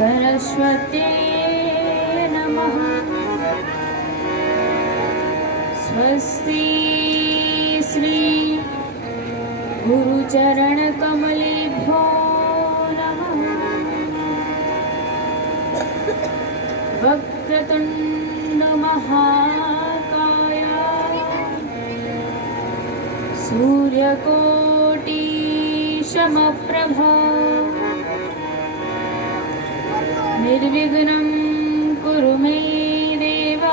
सरस्वती नमः। स्वस्ति श्री गुरुचरण कमलेभ्यो नमः। वक्रतुंड महाकाय सूर्यकोटि समप्रभा निर्विघ्नं कुरु मे देव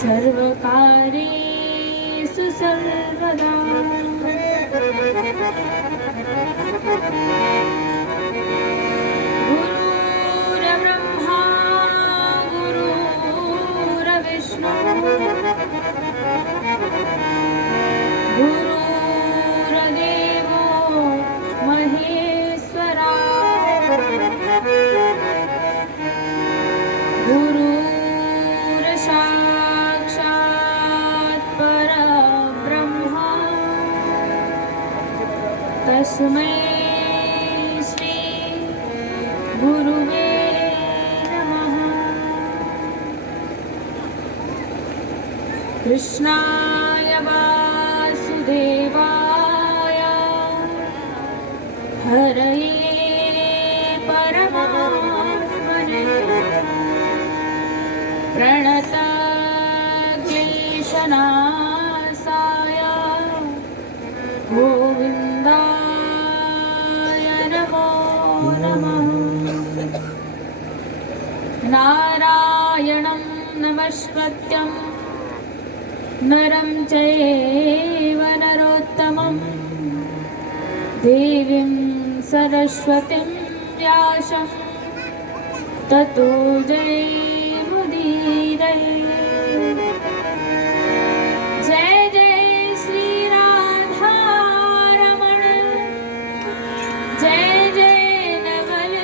सर्वकार्येषु सर्वदा। गुरुर्ब्रह्मा गुरुर्विष्णु गुरुर्देवो महेश्वरा गुरुर्साक्षात् परब्रह्मा तस्मै श्री गुरुवे नमः। कृष्णाय वासुदेवाय हरये परमात्मने प्रणतक्लेशनाशाय गोविन्दाय नमो नमः। नारायणं नमस्कृत्यं नरं चैव नरोत्तमं देवीं सरस्वतीं व्यासं ततो जयमुदीरये। जय जय श्री राधा रमण, जय जय नवल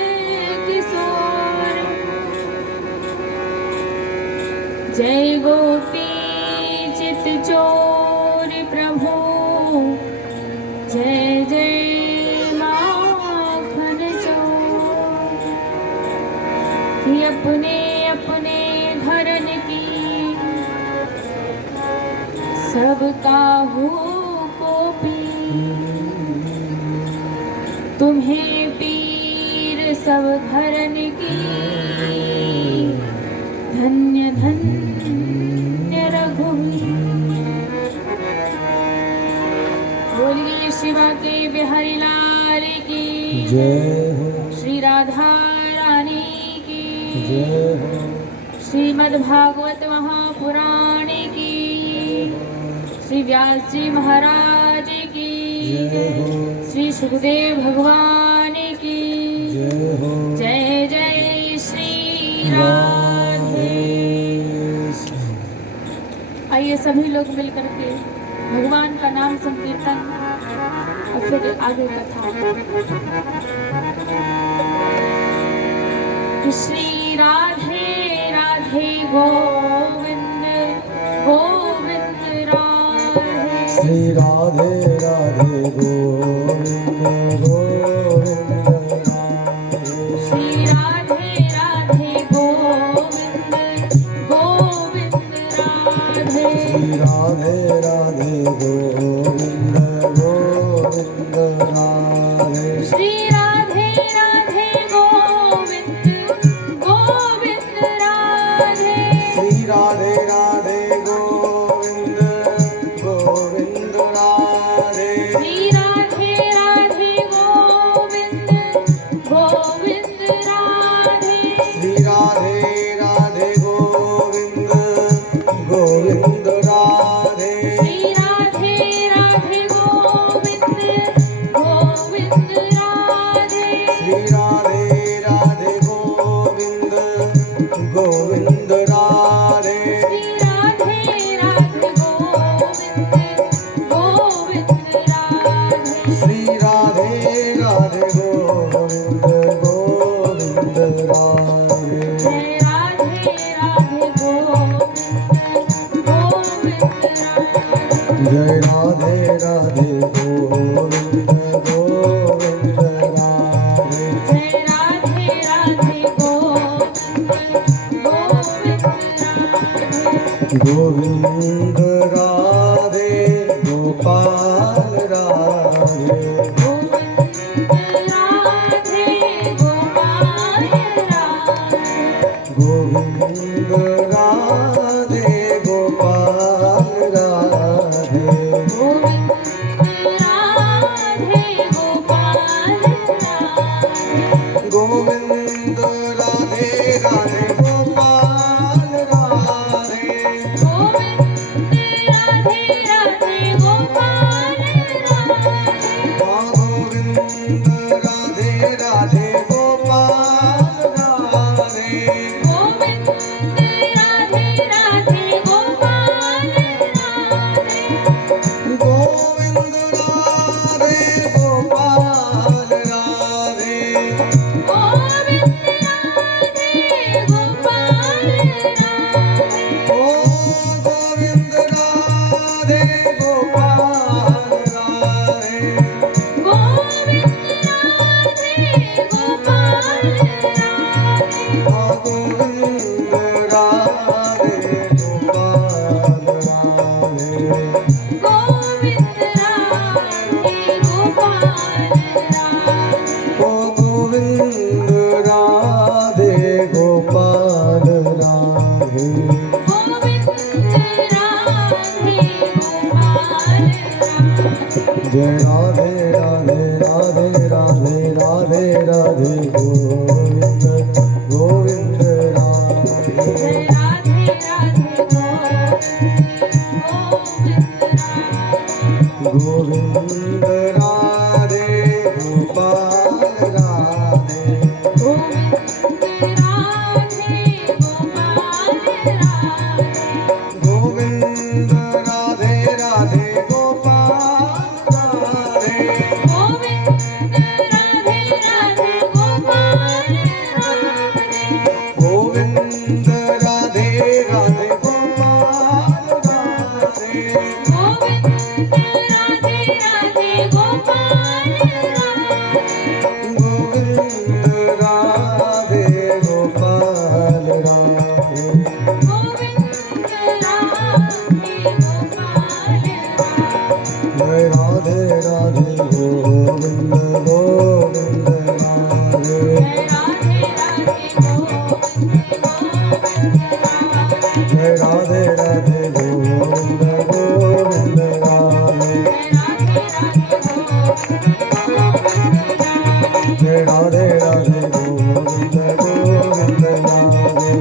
किशोर, जय गोपी चित चोर प्रभु, जय जय माखन चोर। अपने अपने धरन की सब काहू को पी, तुम्हें पीर सब धरन की धन्य धन्य रघुवीर। बोलिए शिवा के बिहारी लाल की जय हो, श्री राधा रानी की जय हो, श्रीमद् भागवत महापुराण की, श्री व्यास जी महाराज की जय हो, श्री सुखदेव भगवान की जय हो। जय जय श्री राधे। आइए सभी लोग मिलकर के भगवान का नाम संकीर्तन और फिर आगे कथा। श्री राधे राधे गोविंद गोविंद राधे, श्री राधे राधे गोविंद गोविंद राधे, श्री राधे राधे गोविंद गोविंद राधे, श्री राधे राधे गोविंद गोविंद राधे, श्री राधे राधे गोविंद गोविंद राधे, श्री राधे राधे गोविंद गोविंद राधे, श्री राधे राधे गोविंद गोविंद राधे, श्री राधे राधे गोविंद गोविंद राधे, श्री राधे राधे गोविंद गोविंद राधे, श्री राधे राधे गोविंद गोविंद राधे, श्री राधे राधे गोविंद गोविंद राधे, श्री राधे राधे गोविंद गोविंद राधे। जय राधे राधे गोविंद गोविंद राधे, जय राधे राधे गोविंद गोविंद राधे। गोविंद राधे गोपाल राधे गोविंद राधे गोपाल राधे गोविंद राधे गोपाल राधे गोविंद राधे राधे गोपाल राधे गोविंद राधे राधे गोपाल राधे गोविंद राधे राधे गोपाल राधे गोविंद राधे गोपाल राधे गोविंद राधे गोपाल राधे ओ गोविंद राधे गोपाल राधे गोविंद राधे गोपाल राधे गोविंद राधे गोपाल राधे गोविंद राधे गोपाल राधे ओ गोविंद राधे गोपाल राधे गोविंद राधे गोपाल राधे जय राधे राधे राधे राधे राधे राधे गोविंद गोविंद राधे जय राधे राधे गोविंद राधे गोविंद राधे गोपाल राधे गोविंद राधे गोपाल राधे गोविंद राधे राधे गोपाल राधे गोविंद राधे राधे गोपाल राधे गोविंद राधे राधे गोपाल राधे गोविंद राधे राधे गोपाल राधे गोविंद राधे गोपाल राधे गोविंद राधे गोपाल राधे जय राधे राधे गोविंद गोविंद राधे जय राधे राधे गोविंद जय राधे राधे गोविंद गोविंद राधे जय राधे राधे गोविंद गोविंद राधे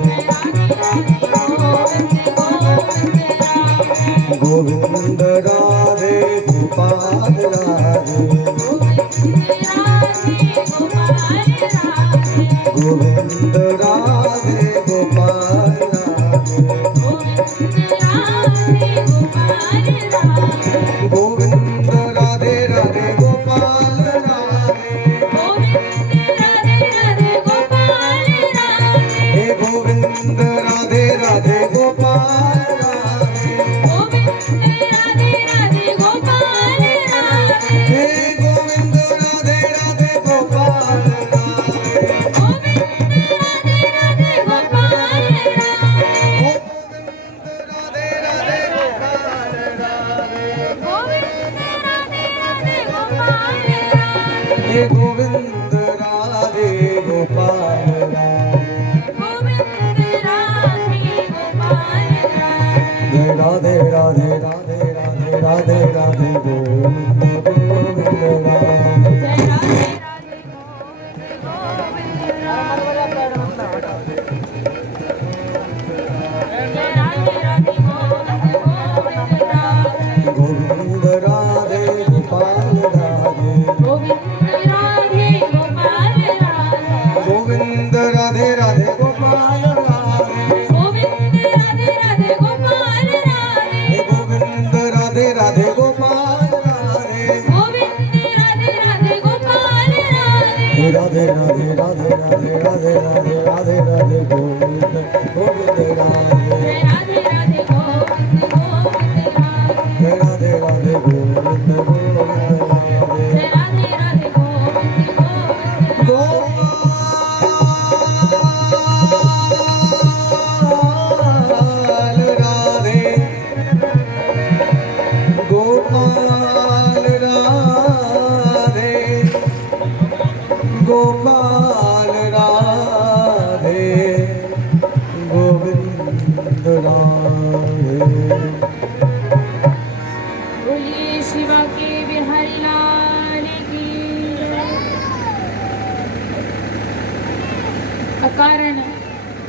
गोविंद राधे गोपाल राधे गोविंद राधे गोपाल राधे गोविंद राधे राधे गोपाल राधे हे गोविंद राधे राधे गोपाल राधे हे गोविंद राधे राधे गोपाल राधे हे गोविंद राधे गोपाल राधे जय राधे राधे राधे राधे राधे राधे गोविंद गोविंद राधे गोविंद राधे गोपाल राधे गोविंद राधे राधे गोपाल राधे हे गोविंद राधे राधे गोपाल राधे हे गोविंद राधे राधे गोपाल राधे हे राधे राधे राधे राधे राधे राधे राधे राधे गोविंद गोविंद राधे हे राधे राधे गोविंद गोविंद राधे गोपाल राधे गोपाल राधे गोविंद राधे। बोलिए शिवा के बिहारी लाल की। अकारण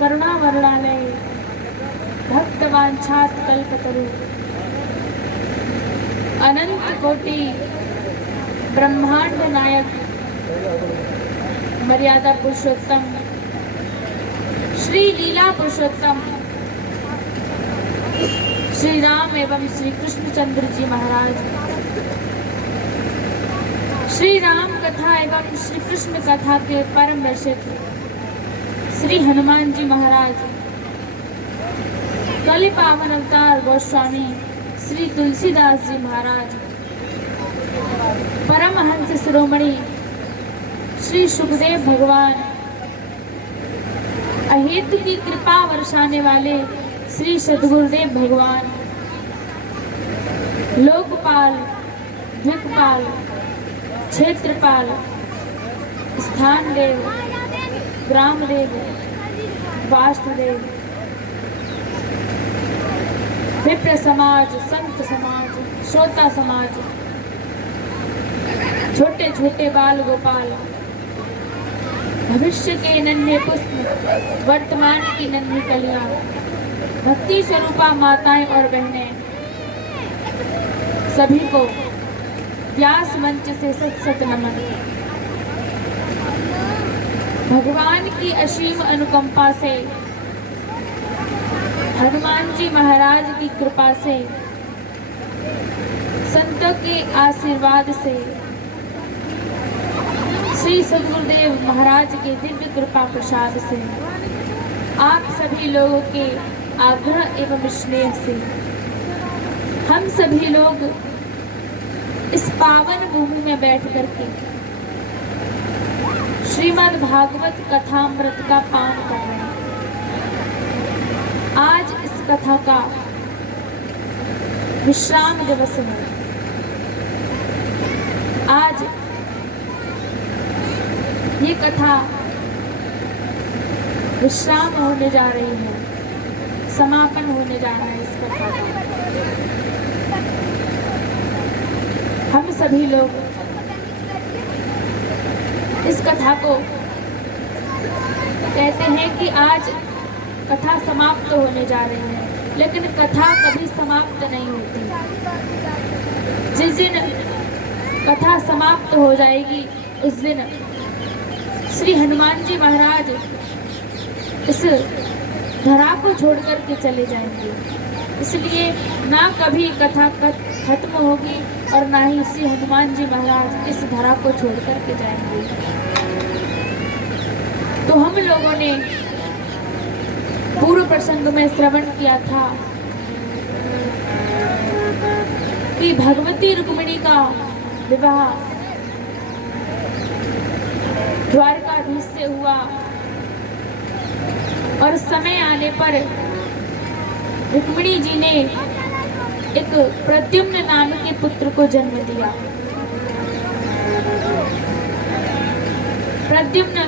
करुणा वरुणालय भक्तवांछात कल्पतरु अनंत कोटि ब्रह्मांड नायक मर्यादा पुरुषोत्तम श्री लीला पुरुषोत्तम श्री राम एवं श्री कृष्णचंद्र जी महाराज, श्री राम कथा एवं श्री कृष्ण कथा के परम रसिक श्री हनुमान जी महाराज, कलि पावन अवतार गोस्वामी श्री तुलसीदास जी महाराज, परमहंस शिरोमणि श्री सुखदेव भगवान, अहेतु की कृपा वर्षाने वाले श्री सद्गुरुदेव भगवान, लोकपाल, दिक्पाल, क्षेत्रपाल, स्थान देव, ग्राम देव, वास्तुदेव, विप्र समाज, संत समाज, श्रोता समाज, छोटे छोटे बाल गोपाल, भविष्य के नन्हे पुष्प, वर्तमान की नन्ही कलियां, भक्ति स्वरूपा माताएं और बहनें, सभी को व्यास मंच से सत सत नमन। भगवान की असीम अनुकंपा से, हनुमान जी महाराज की कृपा से, संतों के आशीर्वाद से, श्री सद्गुरुदेव महाराज के दिव्य कृपा प्रसाद से, आप सभी लोगों के आग्रह एवं स्नेह से हम सभी लोग इस पावन भूमि में बैठ करके श्रीमद् भागवत कथामृत का पान कर रहे हैं। आज इस कथा का विश्राम दिवस है। आज ये कथा विश्राम होने जा रही है, समापन होने जा रहा है इस कथा का। हम सभी लोग इस कथा को कहते हैं कि आज कथा समाप्त होने जा रही है, लेकिन कथा कभी समाप्त नहीं होती। जिस दिन कथा समाप्त हो जाएगी उस दिन श्री हनुमान जी महाराज इस धरा को छोड़ करके चले जाएंगे। इसलिए ना कभी कथा खत्म होगी और ना ही श्री हनुमान जी महाराज इस धरा को छोड़ करके जाएंगे। तो हम लोगों ने पूर्व प्रसंग में श्रवण किया था कि भगवती रुक्मिणी का विवाह द्वारकाधीश से हुआ और समय आने पर रुक्मिणी जी ने एक प्रद्युम्न नाम के पुत्र को जन्म दिया। प्रद्युम्न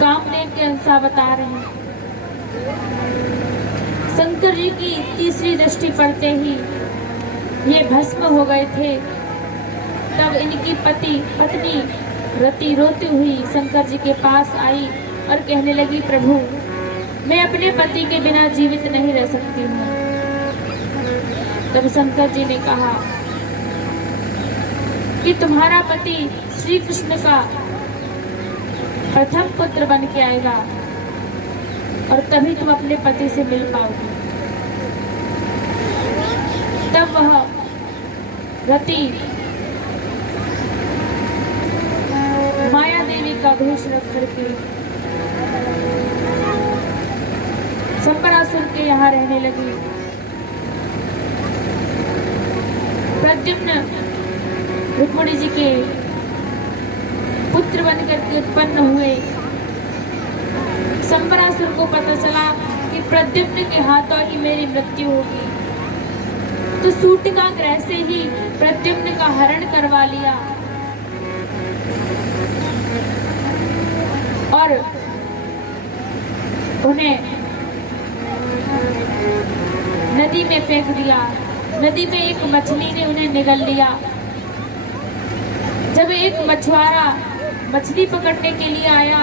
कामदेव के अंश अवतार हैं। शंकर जी की तीसरी दृष्टि पड़ते ही ये भस्म हो गए थे। तब इनकी पत्नी रति रोती हुई शंकर जी के पास आई और कहने लगी, प्रभु मैं अपने पति के बिना जीवित नहीं रह सकती हूँ। तब शंकर जी ने कहा कि तुम्हारा पति श्री कृष्ण का प्रथम पुत्र बन के आएगा और तभी तुम अपने पति से मिल पाओगे। तब वह रति माया देवी का भेष रख करके शंबरासुर के यहाँ रहने लगी। प्रद्युम्न रुक्मिणी जी के पुत्र बनकर के उत्पन्न हुए। शंबरासुर को पता चला कि प्रद्युम्न के हाथों ही मेरी मृत्यु होगी, तो सूटिका ग्रह से ही प्रद्युम्न का हरण करवा लिया और उन्हें नदी में फेंक दिया। नदी में एक मछली ने उन्हें निगल लिया। जब एक मछुआरा मछली पकड़ने के लिए आया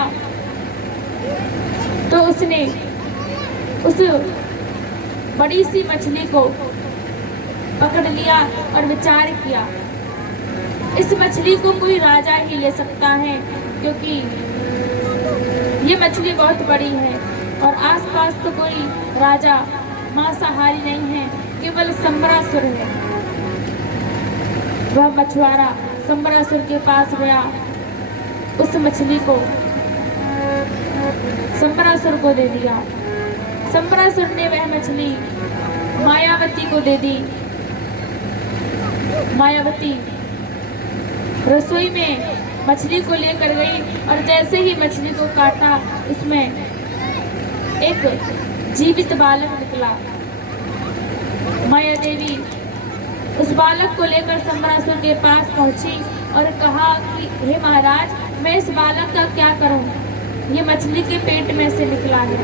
तो उसने उस बड़ी सी मछली को पकड़ लिया और विचार किया, इस मछली को कोई राजा ही ले सकता है, क्योंकि ये मछली बहुत बड़ी है और आसपास तो कोई राजा मांसाहारी नहीं है, केवल संबरासुर है। वह मछुआरा संबरासुर के पास गया, उस मछली को संबरासुर को दे दिया। संबरासुर ने वह मछली मायावती को दे दी। मायावती रसोई में मछली को लेकर गई और जैसे ही मछली को काटा, उसमें एक जीवित बालक निकला। माया देवी उस बालक को लेकर संबरासुर के पास पहुंची और कहा कि हे महाराज, मैं इस बालक का क्या करूं? ये मछली के पेट में से निकला है।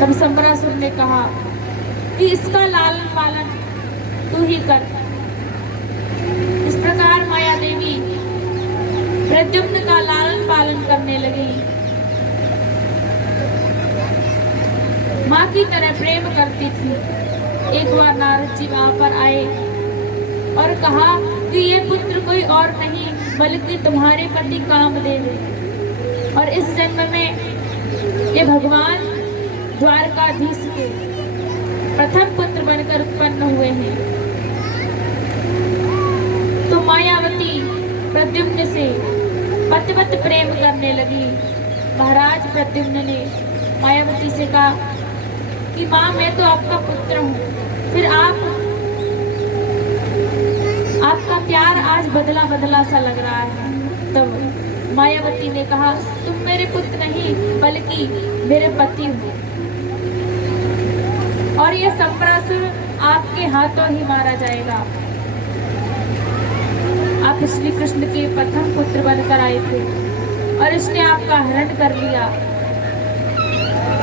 तब संबरासुर ने कहा कि इसका लालन पालन तू ही कर। इस प्रकार माया देवी प्रद्युम्न का लालन पालन करने लगी। माँ की तरह प्रेम करती थी। एक बार नारद जी वहां पर आए और कहा कि ये पुत्र कोई और नहीं बल्कि तुम्हारे पति कामदेव है और इस जन्म में ये भगवान द्वारकाधीश के प्रथम पुत्र बनकर उत्पन्न हुए हैं। तो मायावती प्रद्युम्न से पतिवत प्रेम करने लगी। महाराज प्रद्युम्न ने मायावती से कहा कि माँ, मैं तो आपका पुत्र हूँ, फिर आपका प्यार आज बदला बदला सा लग रहा है। तब मायावती ने कहा, तुम मेरे पुत्र नहीं बल्कि मेरे पति हो और यह संबरासुर आपके हाथों ही मारा जाएगा। आप श्री कृष्ण के प्रथम पुत्र बनकर आए थे और इसने आपका हरण कर लिया।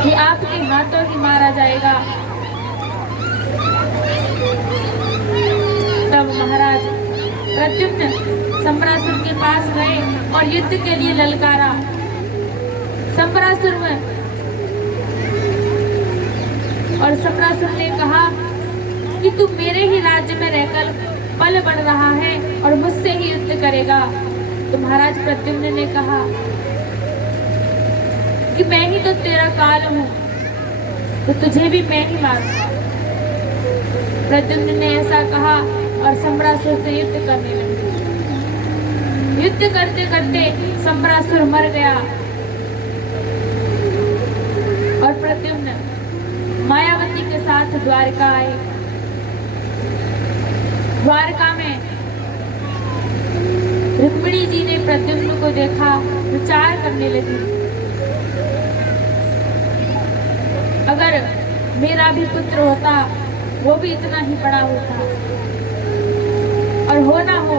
ये आपके हाथों ही मारा जाएगा। तब महाराज प्रद्युम्न संबरासुर के पास गए और युद्ध के लिए ललकारा। संबरासुर ने कहा कि तू मेरे ही राज्य में रहकर बल बढ़ रहा है और मुझसे ही युद्ध करेगा। तो महाराज प्रद्युम्न ने कहा कि मैं ही तो तेरा काल हूँ, तो तुझे भी मैं ही मारूंगा। प्रद्युम्न ने ऐसा कहा और संबरासुर से युद्ध करने लगे। युद्ध करते करते संबरासुर मर गया और प्रद्युम्न मायावती के साथ द्वारका आए। द्वारका में रुक्मिणी जी ने प्रद्युम्न को देखा, विचार करने लगी, अगर मेरा भी पुत्र होता वो भी इतना ही बड़ा होता, और हो ना हो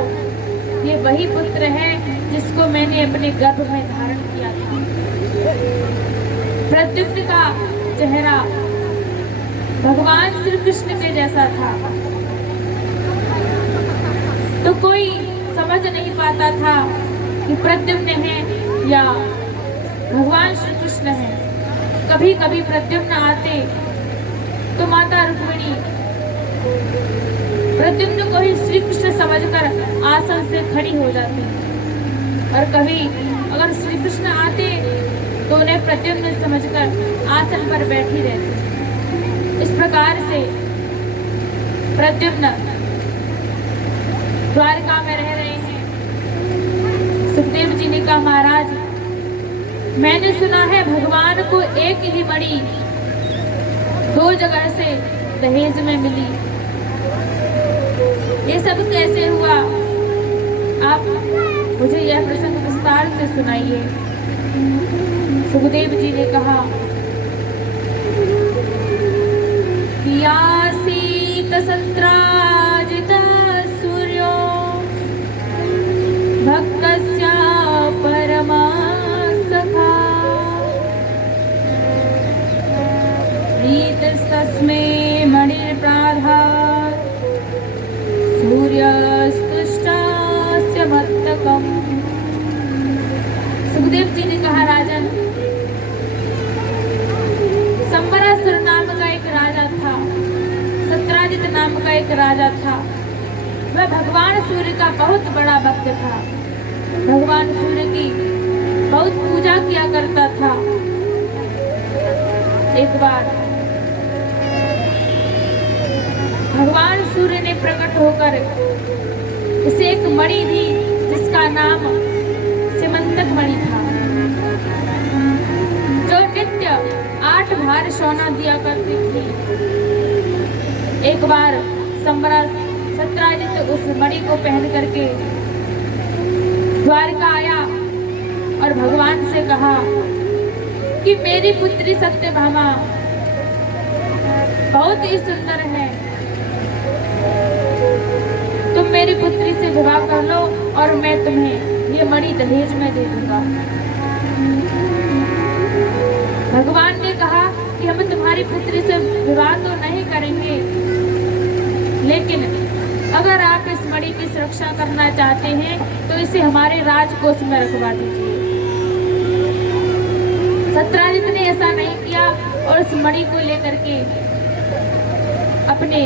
ये वही पुत्र है जिसको मैंने अपने गर्भ में धारण किया था। प्रद्युम्न का चेहरा भगवान श्री कृष्ण के जैसा था, तो कोई समझ नहीं पाता था कि प्रद्युम्न है या भगवान श्री कृष्ण है। कभी कभी प्रद्युम्न आते तो माता रुक्मिणी प्रद्युम्न को ही श्री कृष्ण समझकर आसन से खड़ी हो जाती, और कभी अगर श्री कृष्ण आते तो उन्हें प्रद्युम्न समझकर आसन पर बैठी रहती। इस प्रकार से प्रद्युम्न द्वारका में रह रहे हैं। सुखदेव जी ने कहा, महाराज मैंने सुना है भगवान को एक ही मणि 2 जगह से दहेज में मिली, ये सब कैसे हुआ? आप मुझे यह प्रसंग विस्तार से सुनाइए। सुखदेव जी ने कहा कि आसीत संत्राजित सूर्यो भक्तस्य परमा सुखदेव जी ने कहा, राजन, संबरासुर नाम का एक राजा था, सत्राजित नाम का एक राजा था। वह भगवान सूर्य का बहुत बड़ा भक्त था। भगवान सूर्य की बहुत पूजा किया करता था। एक बार भगवान सूर्य ने प्रकट होकर इसे एक मणि दी, जिसका नाम सिमंतक मणि था, जो नित्य 8 भार सोना दिया करती थी। एक बार सत्राजित उस मणि को पहन करके द्वारका आया और भगवान से कहा कि मेरी पुत्री सत्यभामा बहुत ही सुंदर है, तुम मेरी पुत्री से विवाह कर लो और मैं तुम्हें ये मणि दहेज में दे दूंगा। भगवान ने कहा कि हम तुम्हारी पुत्री से विवाह तो नहीं करेंगे, लेकिन अगर आप इस मणि की सुरक्षा करना चाहते हैं तो इसे हमारे राजकोष में रखवा दीजिए। सत्राजित ने ऐसा नहीं किया और उस मणि को लेकर के अपने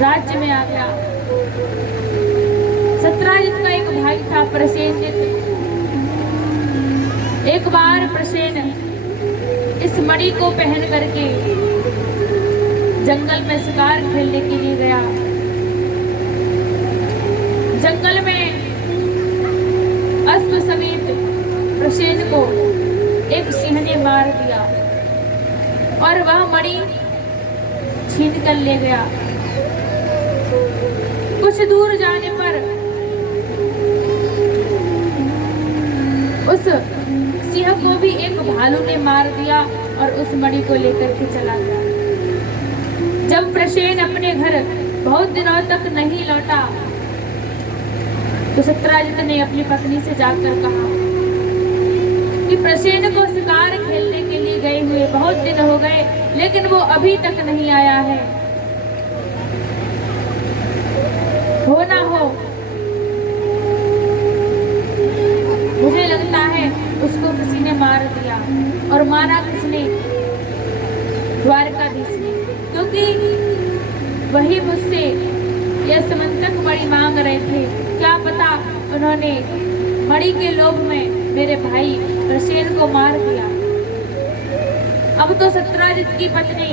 राज्य में आ गया। सत्राजित का एक भाई था प्रसेनजित। एक बार प्रसेन इस मणि को पहन करके जंगल में शिकार खेलने के लिए गया। जंगल में अश्व समेत प्रसेन को एक सिंह ने मार दिया और वह मणि छीन कर ले गया। कुछ दूर जाने पर उस सिंह को भी एक भालू ने मार दिया और उस मणि को लेकर के चला गया। जब प्रसेन अपने घर बहुत दिनों तक नहीं लौटा तो सत्राजित ने अपनी पत्नी से जाकर कहा कि प्रसेन को शिकार खेलने के लिए गए हुए बहुत दिन हो गए, लेकिन वो अभी तक नहीं आया है। हो ना हो, मुझे लगता है उसको किसी ने मार दिया। और मारा किसने? द्वारकाधीश ने, क्योंकि वही मुझसे यह समंतक मणि मांग रहे थे। क्या पता उन्होंने मणि के लोभ में मेरे भाई प्रसेन को मार दिया। अब तो सत्राजित की पत्नी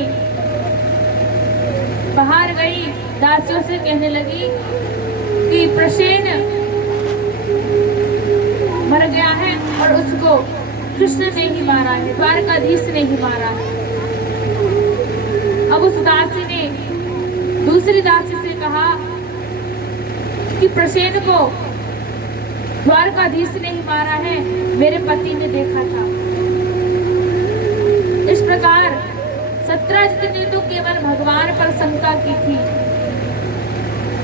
बाहर गई, दासियों से कहने लगी कि प्रसेन मर गया है और उसको कृष्ण ने ही मारा है, द्वारकाधीश ने ही मारा है। अब उस दासी ने दूसरी दासी से कहा कि प्रसेन को द्वारकाधीश ने ही मारा है, मेरे पति ने देखा था। इस प्रकार सत्राजित ने तो केवल भगवान पर शंका की थी,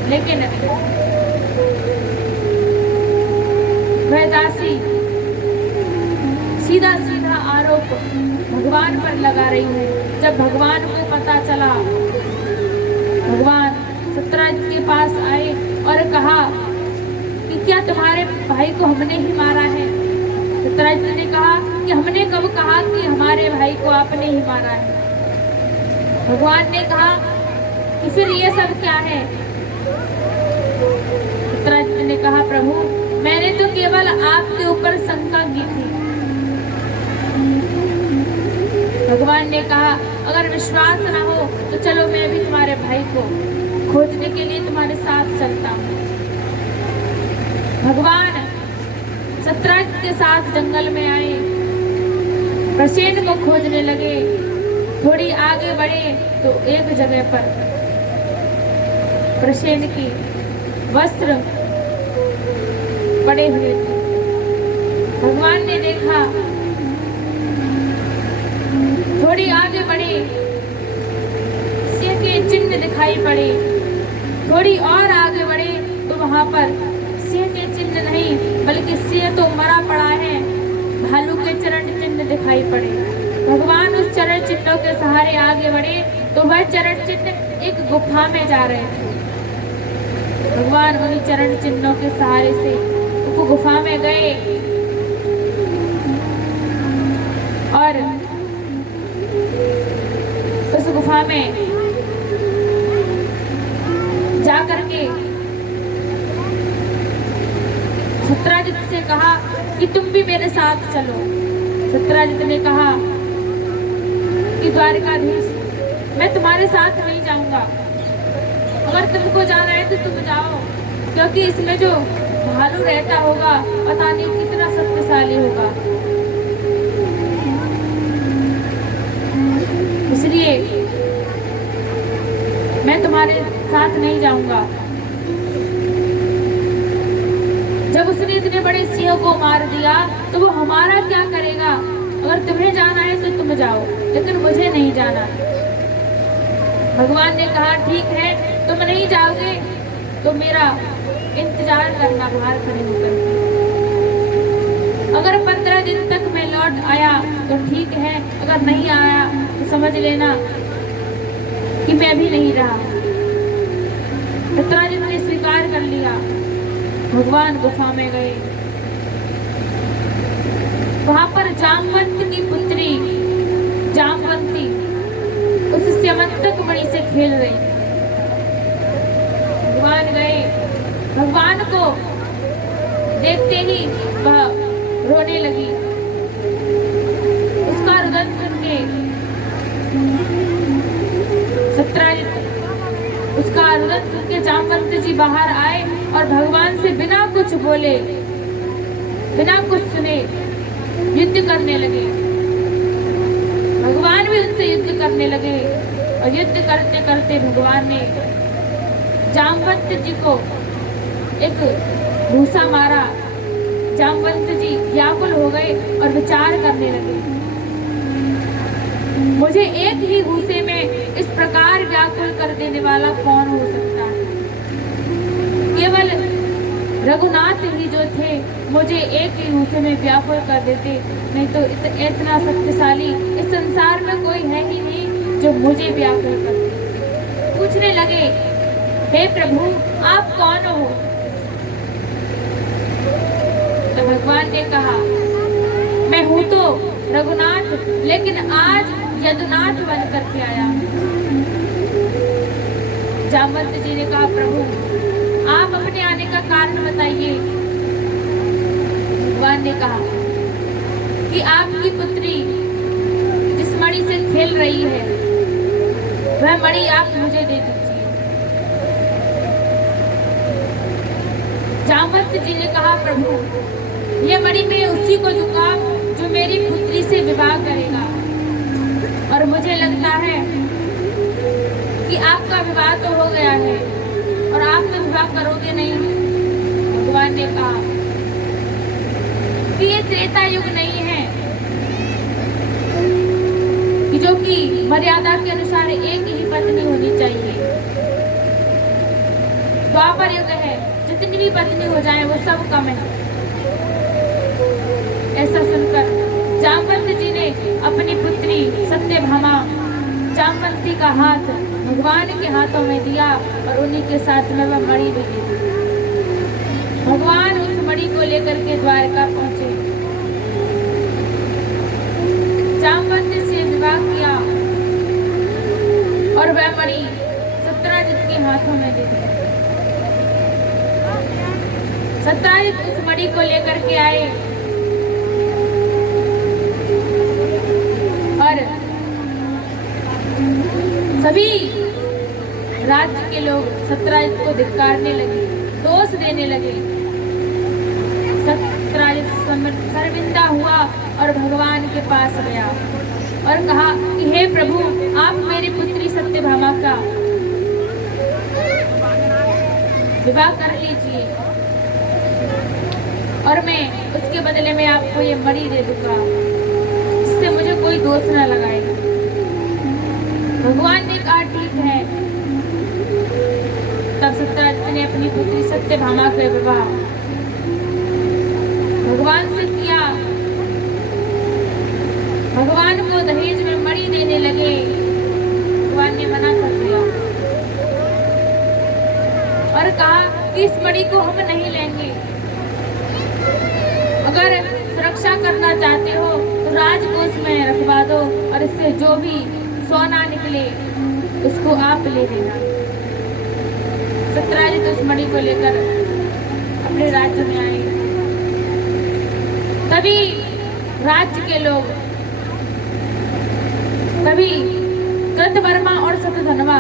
लेकिन वह दासी सीधा सीधा आरोप भगवान पर लगा रही है। जब भगवान को पता चला, भगवान सत्राजित के पास आए और कहा कि क्या तुम्हारे भाई को हमने ही मारा है? सत्राजित ने कहा कि हमने कब कहा कि हमारे भाई को आपने ही मारा है? भगवान ने कहा कि फिर ये सब क्या है? सत्राजित ने कहा, प्रभु मैंने तो केवल आपके ऊपर शंका की थी। भगवान ने कहा, अगर विश्वास ना हो तो चलो मैं भी तुम्हारे भाई को खोजने के लिए तुम्हारे साथ चलता हूँ। भगवान सत्राजित के साथ जंगल में आए, प्रसेन को खोजने लगे। थोड़ी आगे बढ़े तो एक जगह पर प्रसेन के वस्त्र पड़े हुए थे। भगवान ने देखा, थोड़ी आगे बढ़े, सिंह के चिन्ह दिखाई पड़े। थोड़ी और आगे बढ़े तो वहां पर सिंह के चिन्ह नहीं बल्कि सिंह तो मरा पड़ा है, भालू के चरण चिन्ह दिखाई पड़े। भगवान उस चरण चिन्हों के सहारे आगे बढ़े तो वह चरण चिन्ह एक गुफा में जा रहे थे। भगवान उन्हीं चरण चिन्हों के सहारे से गुफा में गए। और उस गुफा में जाकर के सत्यराजित से कहा कि तुम भी मेरे साथ चलो। सत्यराजित ने कहा कि द्वारकाधीश, मैं तुम्हारे साथ नहीं जाऊंगा। अगर तुमको जाना है तो तुम जाओ, क्योंकि इसमें जो भालू रहता होगा पता नहीं कितना शक्तिशाली होगा, इसलिए मैं तुम्हारे साथ नहीं जाऊंगा। जब उसने इतने बड़े सिंह को मार दिया तो वो हमारा क्या करेगा? अगर तुम्हें जाना है तो तुम जाओ, लेकिन मुझे नहीं जाना। भगवान ने कहा ठीक है, तुम नहीं जाओगे तो मेरा इंतजार करना बाहर खड़े होकर। अगर 15 दिन तक मैं लौट आया तो ठीक है, अगर नहीं आया तो समझ लेना कि मैं भी नहीं रहा। सत्यराजित ने स्वीकार कर लिया। भगवान गुफा में गए। वहां पर जामवंत की पुत्री जामवंती उस स्यमंतक मणि से खेल रही। भगवान गए। भगवान को देखते ही वह रोने लगी। उसका रुदन सुन के सत्यराजित उसका रुदन सुन के जामवंत जी बाहर आए और भगवान से बिना कुछ बोले, बिना कुछ सुने युद्ध करने लगे। भगवान भी उनसे युद्ध करने लगे और युद्ध करते करते भगवान ने जामवंत जी को एक घूसा मारा। जामवंत जी व्याकुल हो गए और विचार करने लगे, मुझे एक ही घूसे में इस प्रकार व्याकुल कर देने वाला कौन हो सकता है? केवल रघुनाथ ही जो थे मुझे एक ही घूसे में व्याकुल कर देते, नहीं तो इतना शक्तिशाली इस संसार में कोई है ही नहीं जो मुझे व्याकुल कर दे। पूछने लगे, हे प्रभु आप कौन हो? तो भगवान ने कहा, मैं हूं तो रघुनाथ, लेकिन आज यदुनाथ बन करके आया। जामवंत जी ने कहा, प्रभु आप अपने आने का कारण बताइए। भगवान ने कहा कि आपकी पुत्री जिस मणि से खेल रही है वह मणि आप मुझे दे दीजिए। जामवंत जी ने कहा, प्रभु यह मणि मैं उसी को दूंगा जो मेरी पुत्री से विवाह करेगा, और मुझे लगता है कि आपका विवाह तो हो गया है और आप तो विवाह करोगे नहीं। भगवान ने कहा कि ये त्रेता युग नहीं है कि जो कि मर्यादा के अनुसार एक ही पत्नी होनी चाहिए। द्वापर युग है, जितनी भी पत्नी हो जाए वो सब कम है। ऐसा सुनकर जामवंत जी ने अपनी पुत्री सत्यभामा जामवंती का हाथ भगवान के हाथों में दिया और उन्हीं के साथ में वह मणि भी दी। भगवान उस मणि को लेकर के द्वारका पहुंचे। जामवंत से विवाह किया और वह मणि सत्यराजित के हाथों में दे दी। सत्यराजित उस मणि को लेकर के आए और सभी राज्य के लोग सत्यराजित को धिक्कारने लगे, दोष देने लगे। सत्यराजित शर्मिंदा हुआ और भगवान के पास गया और कहा कि हे प्रभु आप मेरी पुत्री सत्यभामा का विवाह कर लीजिए और मैं उसके बदले में आपको ये मणि दे दूंगा, इससे मुझे कोई दोष न लगाएगा। भगवान ने कहा ठीक है। तब सत्यराजित ने अपनी पुत्री सत्यभामा का विवाह भगवान से किया। भगवान को दहेज में मणि देने लगे, भगवान ने मना कर दिया और कहा कि इस मणि को हम नहीं लेंगे। अगर सुरक्षा करना चाहते हो तो राजकोष में रखवा दो और इससे जो भी सोना निकले उसको आप ले लेना। सत्यराजित उस मणि को लेकर अपने राज्य में आए। तभी राज्य के लोग, तभी कृतवर्मा और शतधनवा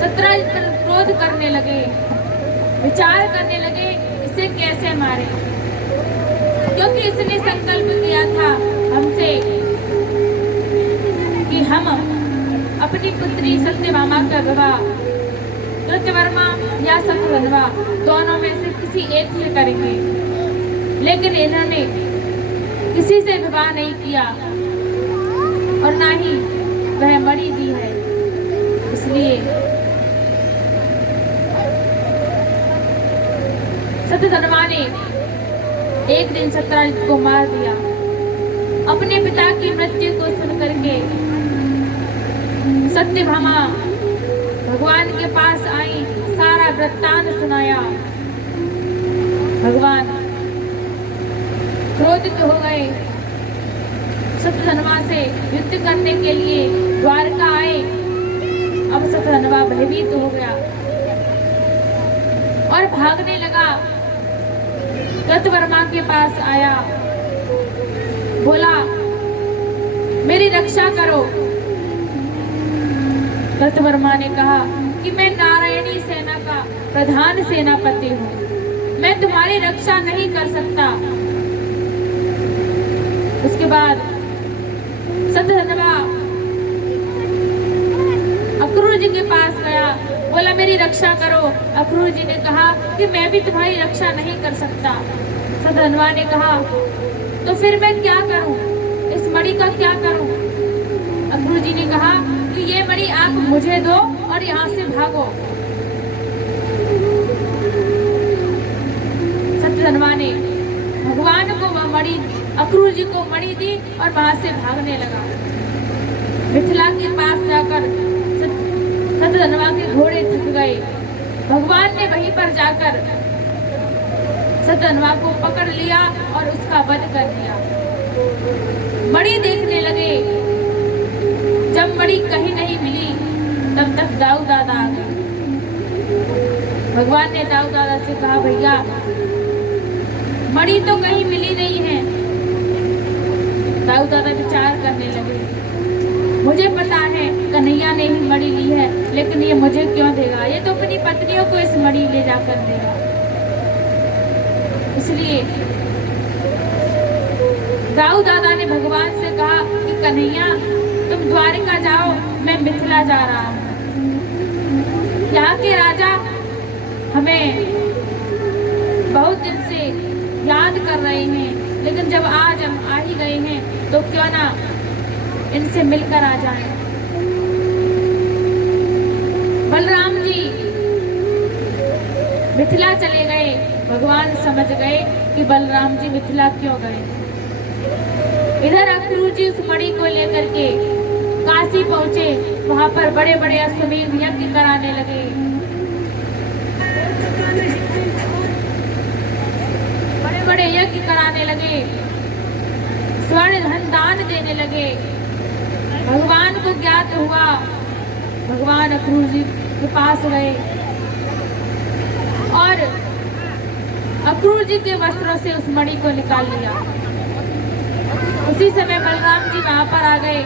सत्यराजित पर क्रोध करने लगे, विचार करने लगे इसे कैसे मारे, क्योंकि इसने संकल्प किया था हमसे कि हम अपनी पुत्री सत्यभामा का विवाह कृतवर्मा या शतधनवा दोनों में से किसी एक से करेंगे, लेकिन इन्होंने किसी से विवाह नहीं किया और ना ही वह मणि दी है। इसलिए शतधनवा ने एक दिन सत्यराजित को मार दिया। अपने पिता की मृत्यु को सुनकर के सत्यभामा भगवान के पास आई, सारा वृत्तांत सुनाया। भगवान क्रोधित हो गए, शतधनवा से युद्ध करने के लिए द्वारका आए। अब शतधनवा भयभीत हो गया और भागने लगा। कृतवर्मा के पास आया, बोला मेरी रक्षा करो। कृतवर्मा ने कहा कि मैं नारायणी सेना का प्रधान सेनापति हूँ, मैं तुम्हारी रक्षा नहीं कर सकता। उसके बाद शतधनवा अक्रूर जी के पास गया, बोला मेरी रक्षा करो। अक्रूर जी ने कहा कि मैं भी तुम्हारी रक्षा नहीं कर सकता। शतधनवा ने कहा तो फिर मैं क्या करूं, इस मणि का क्या करूं? अक्रूर जी ने कहा कि ये मणि आप मुझे दो और यहाँ से भागो। शतधनवा ने भगवान को वह मणि, अक्रूर जी को मणि दी और वहां से भागने लगा। मिथिला के पास जाकर शतधनवा के घोड़े थक गए। भगवान ने वहीं पर जाकर शतधनवा को पकड़ लिया और उसका वध कर दिया। मणि देखने लगे, जब मणि कहीं नहीं मिली तब तक दाऊ दादा आ गए। भगवान ने दाऊ दादा से कहा भैया मणि तो कहीं मिली नहीं है। दाऊ दादा विचार करने लगे, मुझे पता है कन्हैया ने ही मणि ली है, लेकिन ये मुझे क्यों देगा? ये तो अपनी पत्नियों को इस मणि ले जाकर देगा। इसलिए दाऊ दादा ने भगवान से कहा कि कन्हैया तुम द्वारका जाओ, मैं मिथिला जा रहा हूँ। यहाँ के राजा हमें बहुत दिन से याद कर रहे हैं, लेकिन जब आज हम आ ही गए हैं तो क्यों ना इनसे मिलकर आ जाएं। बलराम जी मिथिला चले गए। भगवान समझ गए कि बलराम जी मिथिला क्यों गए। इधर अक्रूर जी उस मणि को लेकर के काशी पहुंचे। वहां पर बड़े बड़े अश्वमेध यज्ञ कराने लगे। बड़े बड़े यज्ञ कराने लगे, स्वर्ण धन दान देने लगे। भगवान को ज्ञात हुआ, भगवान अक्रूर जी के पास गए और अक्रूर जी के वस्त्रों से उस मणि को निकाल लिया। उसी समय बलराम जी वहां पर आ गए।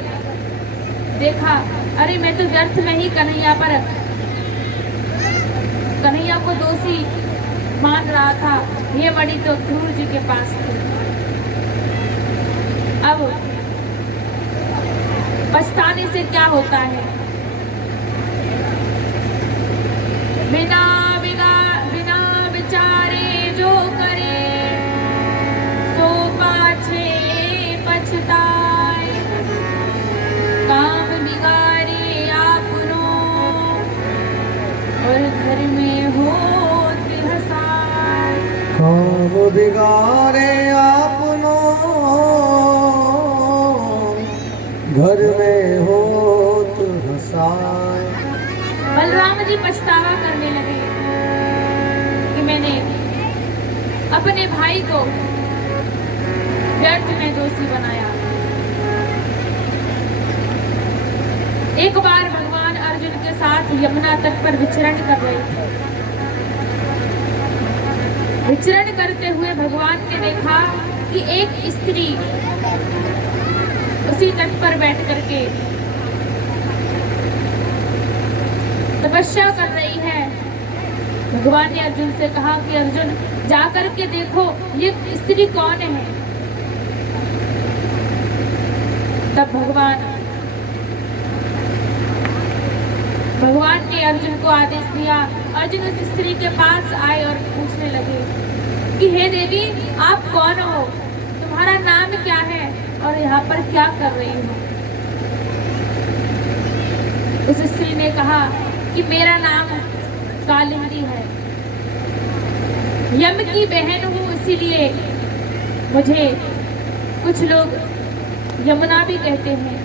देखा, अरे मैं तो व्यर्थ में ही कन्हैया को दोषी मान रहा था। ये मणि तो अक्रूर जी के पास थी। अब पछताने से क्या होता है? बिना विचारे जो करे सो पाछे पछताए। काम बिगाड़े आपनो और घर में होत हसाए। काम बिगाड़े आपनो घर में होत हसाए। बलराम जी पछतावा करने लगे कि मैंने अपने भाई को व्यर्थ में दोषी बनाया। एक बार भगवान अर्जुन के साथ यमुना तट पर विचरण कर रहे थे। विचरण करते हुए भगवान ने देखा कि एक स्त्री उसी तट पर बैठ करके तपस्या कर रही है। भगवान ने अर्जुन से कहा कि अर्जुन जाकर के देखो ये स्त्री कौन है। तब भगवान ने अर्जुन को आदेश दिया। अर्जुन उस स्त्री के पास आए और पूछने लगे कि हे देवी, आप कौन हो, तुम्हारा नाम क्या है और यहाँ पर क्या कर रही हो। उस स्त्री ने कहा कि मेरा नाम कालिंदी है, यम की बहन हूँ, इसीलिए मुझे कुछ लोग यमुना भी कहते हैं।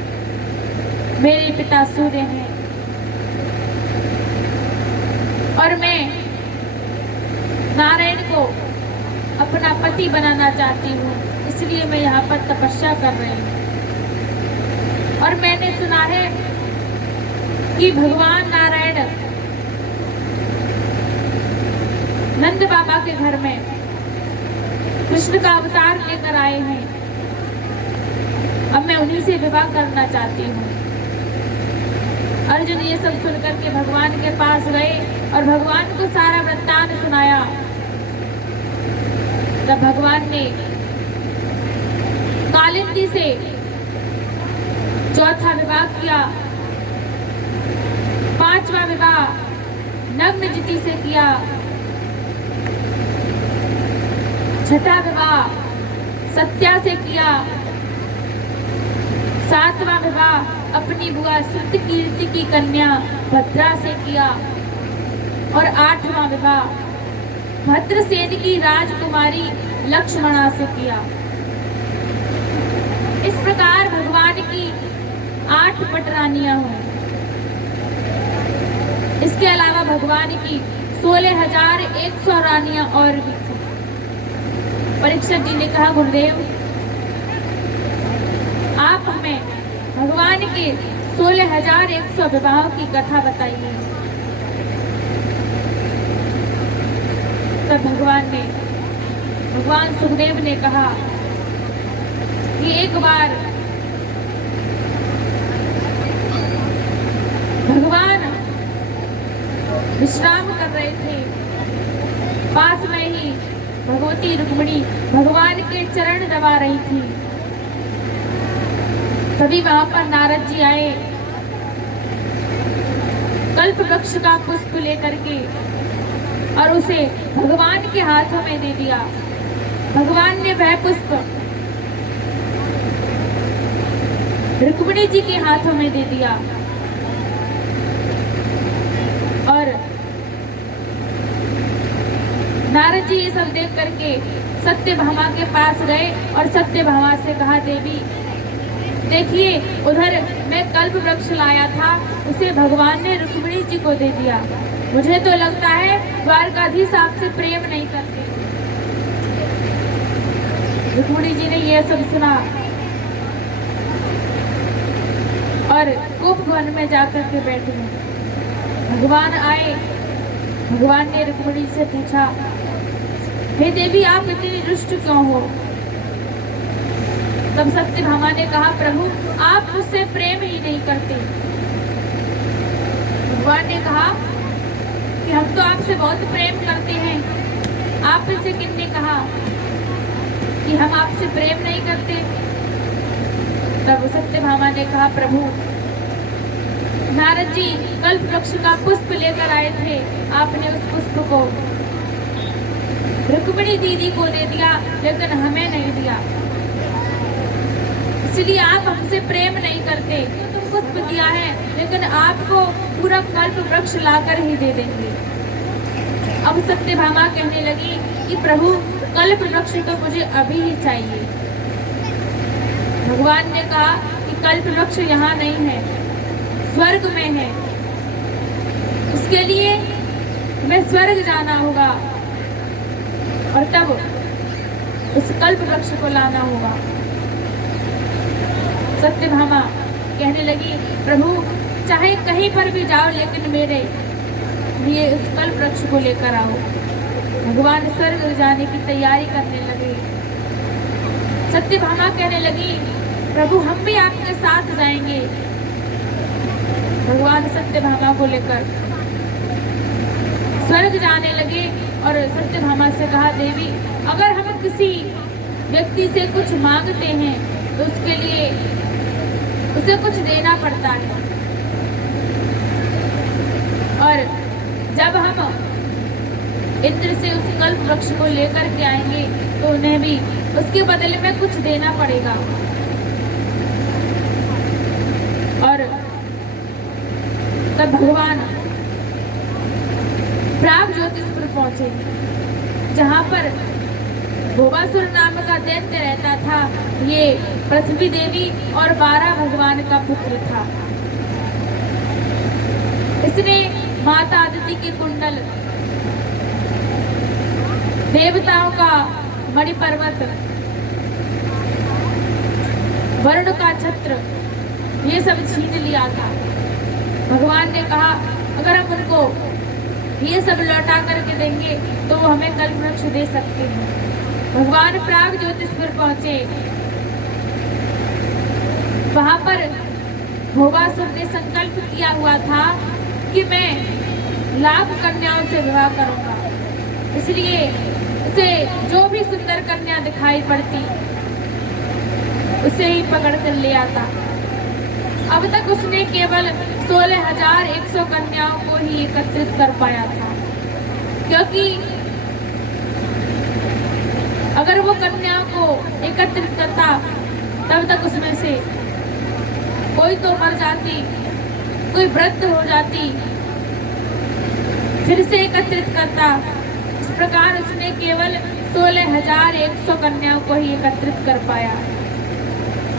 मेरे पिता सूर्य हैं और मैं नारायण को अपना पति बनाना चाहती हूँ, इसलिए मैं यहाँ पर तपस्या कर रही हूँ। और मैंने सुना है कि भगवान नारायण नंद बाबा के घर में कृष्ण का अवतार लेकर आए हैं। अब मैं उन्हीं से विवाह करना चाहती हूँ। अर्जुन ये सब सुनकर के भगवान के पास गए और भगवान को सारा वृत्तांत सुनाया। तब भगवान ने कालिंदी से चौथा विवाह किया, पांचवा विवाह नग्नजिति से किया, छठा विवाह सत्या से किया, सातवां विवाह अपनी बुआ सत्यकीर्ति की कन्या भद्रा से किया और आठवां विवाह भद्रसेन की राजकुमारी लक्ष्मणा से किया। इस प्रकार भगवान की 8 पटरानियां हुई। इसके अलावा भगवान की 16,100 रानियां और भी थी। परीक्षित जी ने कहा, गुरुदेव आप हमें भगवान के 16,100 विवाहों की कथा बताइए। तब भगवान सुखदेव ने कहा कि एक बार भगवान विश्राम कर रहे थे, पास में ही भगवती रुक्मिणी भगवान के चरण दबा रही थी। तभी वहां पर नारद जी आए, कल्प वृक्ष का पुष्प लेकर के और उसे भगवान के हाथों में दे दिया। भगवान ने वह पुष्प रुक्मिणी जी के हाथों में दे दिया और नारद जी ये सब देख करके सत्यभामा के पास गए और सत्यभामा से कहा, देवी देखिए, उधर मैं कल्प वृक्ष लाया था, उसे भगवान ने रुक्मिणी जी को दे दिया। मुझे तो लगता है द्वारकाधीश आपसे प्रेम नहीं करते। रुक्मिणी जी ने यह सब सुना और कुप वन में जाकर के बैठ गए। भगवान आए, भगवान ने रुक्मिणी से पूछा, हे देवी, आप इतनी रुष्ट क्यों हो। तब सत्यभामा ने कहा, प्रभु आप मुझसे प्रेम ही नहीं करते। भगवान ने कहा कि हम तो आपसे बहुत प्रेम करते हैं। आप से किसने कहा कि हम आपसे प्रेम नहीं करते। तब सत्यभामा ने कहा, प्रभु नारद जी कल्प वृक्ष का पुष्प लेकर आए थे, आपने उस पुष्प को रुक्मिणी दीदी को दे दिया, लेकिन हमें नहीं दिया, इसलिए आप हमसे प्रेम नहीं करते। तो तुम पुष्प दिया है, लेकिन आपको पूरा कल्प वृक्ष लाकर ही दे देंगे। अब सत्यभामा कहने लगी कि प्रभु कल्प वृक्ष तो मुझे अभी ही चाहिए। भगवान ने कहा कि कल्प वृक्ष यहाँ नहीं है, स्वर्ग में है, उसके लिए मैं स्वर्ग जाना होगा। और तब उस कल्प वृक्ष को लाना होगा। सत्यभामा कहने लगी, प्रभु चाहे कहीं पर भी जाओ लेकिन मेरे लिए उस कल्प वृक्ष को लेकर आओ। भगवान स्वर्ग जाने की तैयारी करने लगे। सत्यभामा कहने लगी, प्रभु हम भी आपके साथ जाएंगे। भगवान सत्यभामा को लेकर स्वर्ग जाने लगे और सत्यभामा से कहा, देवी अगर हम किसी व्यक्ति से कुछ मांगते हैं तो उसके लिए उसे कुछ देना पड़ता है, और जब हम इंद्र से उस कल्प वृक्ष को लेकर के आएंगे तो उन्हें भी उसके बदले में कुछ देना पड़ेगा। और तब भगवान प्राग ज्योतिषपुर पहुंचे, जहां पर भोगासुर नाम का दैत्य रहता था। ये पृथ्वी देवी और 12 भगवान का पुत्र था। इसने माता आदिति के कुंडल, देवताओं का मणिपर्वत, वरुण का छत्र, ये सब छीन लिया था। भगवान ने कहा अगर हम उनको ये सब लौटा करके देंगे तो वो हमें कल्प वृक्ष दे सकते हैं। भगवान प्राग ज्योतिषपुर पहुंचे। वहां पर भोगासुर ने संकल्प किया हुआ था कि मैं लाख कन्याओं से विवाह करूंगा, इसलिए उसे जो भी सुंदर कन्या दिखाई पड़ती उसे ही पकड़ कर ले आता। अब तक उसने केवल 16,100 कन्याओं को ही एकत्रित कर पाया था, क्योंकि अगर वो कन्याओं को एकत्रित करता तब तक उसमें से कोई तो मर जाती, कोई वृद्ध हो जाती, फिर से एकत्रित करता। इस प्रकार उसने केवल 16,100 कन्याओं को ही एकत्रित कर पाया।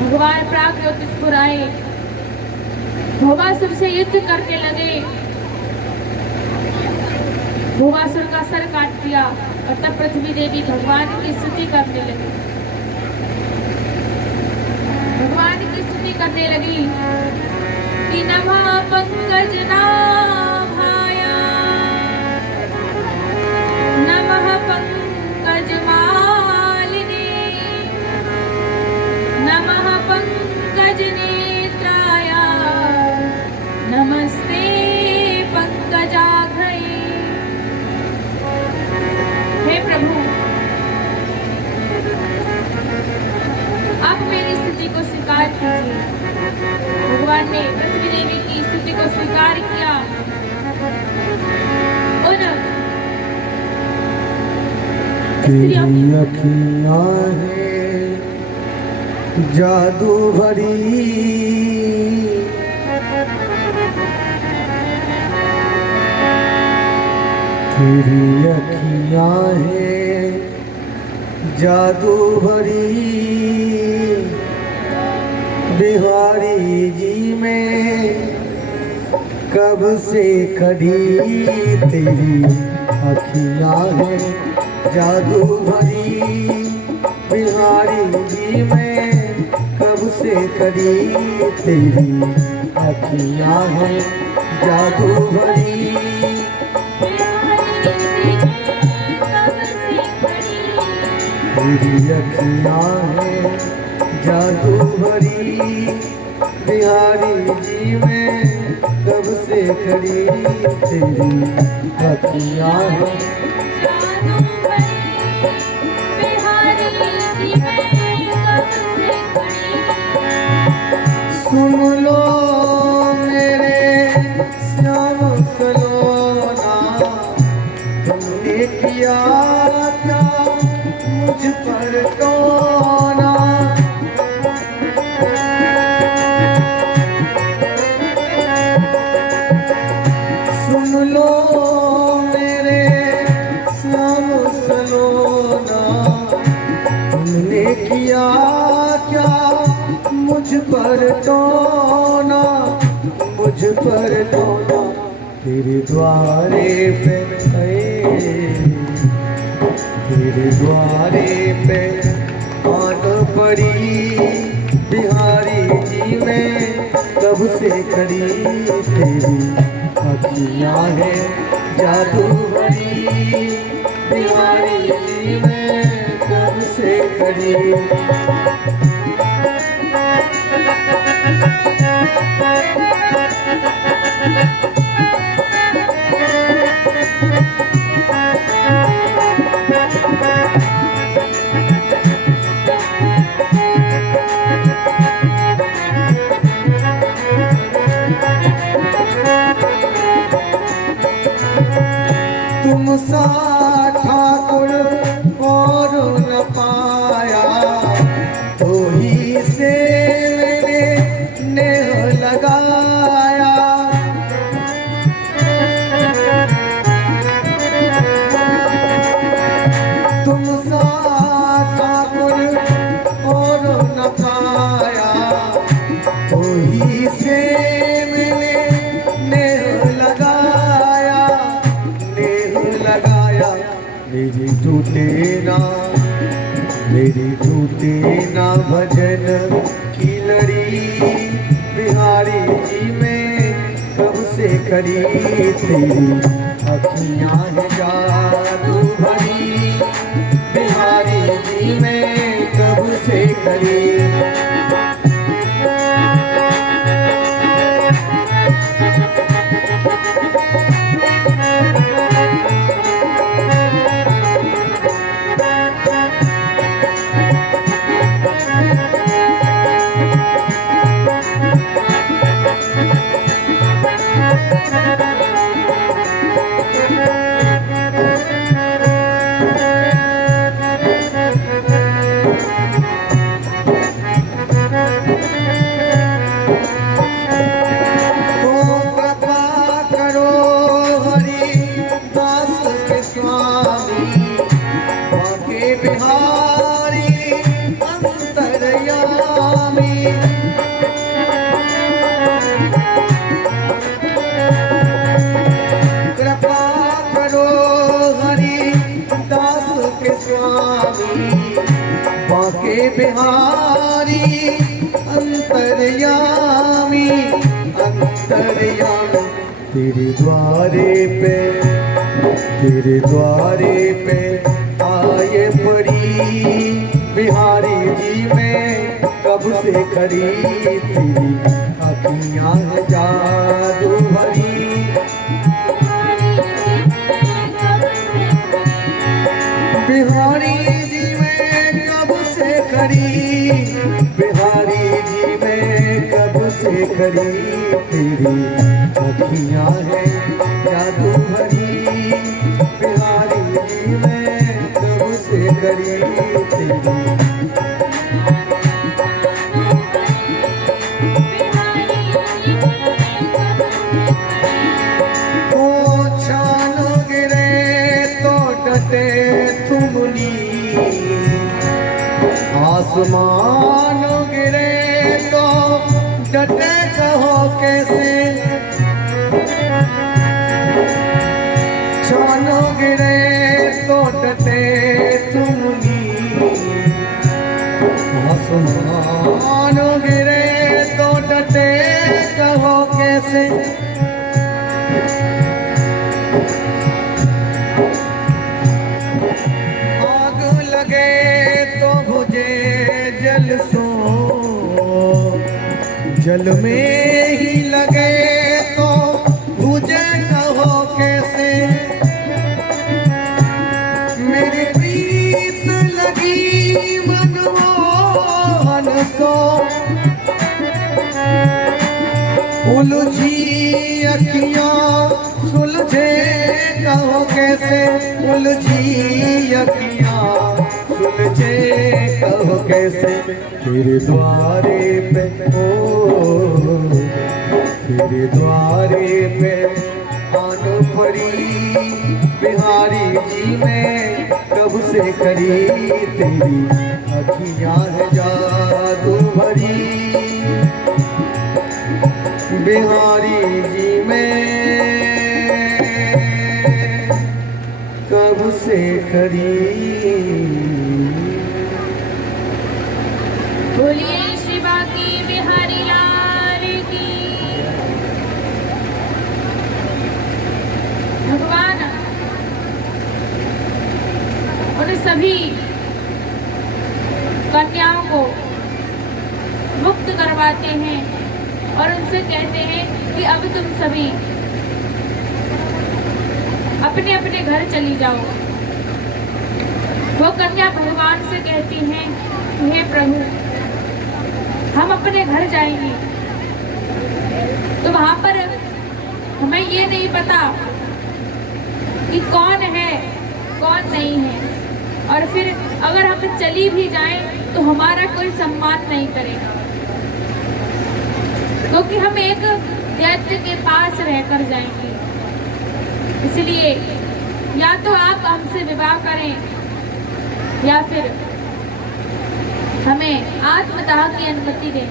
भगवान प्राग ज्योतिषपुर आए, भोगासुर से युद्ध करने लगे। भोगासुर का सर काट दिया और तब पृथ्वी देवी भगवान की स्तुति करने लगी। भगवान की स्तुति करने लगी कि नमः पंकज नाभाय, नमः पंकज मालिने, नमः पंकज नेत्राय, नमस्ते पंकजाघ्रये। हे प्रभु, आप मेरी स्तुति को स्वीकार कीजिए। भगवान ने पृथ्वी देवी की स्तुति को स्वीकार किया। उन स्त्रियों तेरी अखियाँ हैं जादू भरी, तेरी अखियाँ हैं जादू भरी, बिहारी जी में कब से खड़ी। तेरी अखियाँ हैं जादू भरी, बिहारी जी में कब से खड़ी। तेरी अखियाँ हैं जादू भरी, तेरी अखियाँ हैं जादू भरी, बिहारी जी में कब से खड़ी। तेरी अखियाँ हैं जादू भरी, बिहारी जी में कब से खड़ी। सुन लो मेरे श्याम सलोना, तुमने किया क्या मुझ पर टोना। सुन लो मेरे श्याम सलोना, तुमने किया क्या मुझ पर टोना, मुझ पर टोना। तेरे द्वारे पे तेरे द्वारे पे आन पड़ी बिहारी जी मैं कब से खड़ी तेरी अखियाँ है जादू भरी बिहारी जी मैं कब से खड़ी। तुम सा ठाकुर और न पाया तो ही से मैंने नेह लगाया। तुम सा ठाकुर और न पाया तो ही से मैंने नेह लगाया मेरी टूटे ना भजन की लड़ी बिहारी जी में कब से खड़ी तेरी अखियाँ है जादू भरी बिहारी जी में कब से खड़ी। बाके बिहारी अंतर्यामी अंतर्यामी तेरे द्वारे पे आए पड़ी बिहारी जी में कब से खड़ी तेरी अखियाँ है जादू भरी बिहारी जी में कब से खड़ी बिहारी जी में कब से खड़ी तेरी अखियाँ है जादू भरी बिहारी जी में कब से खड़ी तेरी आसमान गिरे तो डटे कहो कैसे चानो गिरे तो डटे तुमनी आसमान गिरे तो डटे कहो कैसे आग लगे तो बुझे जल सो जल में ही लगे तो बुझे कहो कैसे मेरी प्रीत लगी मनमोहन सो उलझी अखियाँ सुलझे कहो कैसे उलझी अखियाँ सुलझे कहो कैसे तेरे द्वारे पे तेरे द्वारे पे आन पड़ी बिहारी जी में कब से खड़ी तेरी अखियाँ है जादू भरी बिहारी जी में कब से खड़ी। बुलाते हैं और उनसे कहते हैं कि अब तुम सभी अपने अपने घर चली जाओ। वो कन्या भगवान से कहती हैं, हे प्रभु, हम अपने घर जाएंगे, तो वहां पर हमें ये नहीं पता कि कौन है कौन नहीं है, और फिर अगर हम चली भी जाएं तो हमारा कोई सम्मान नहीं करेगा, क्योंकि हम एक दैत्य के पास रहकर जाएंगे। इसलिए या तो आप हमसे विवाह करें या फिर हमें आत्मदाह की अनुमति दें।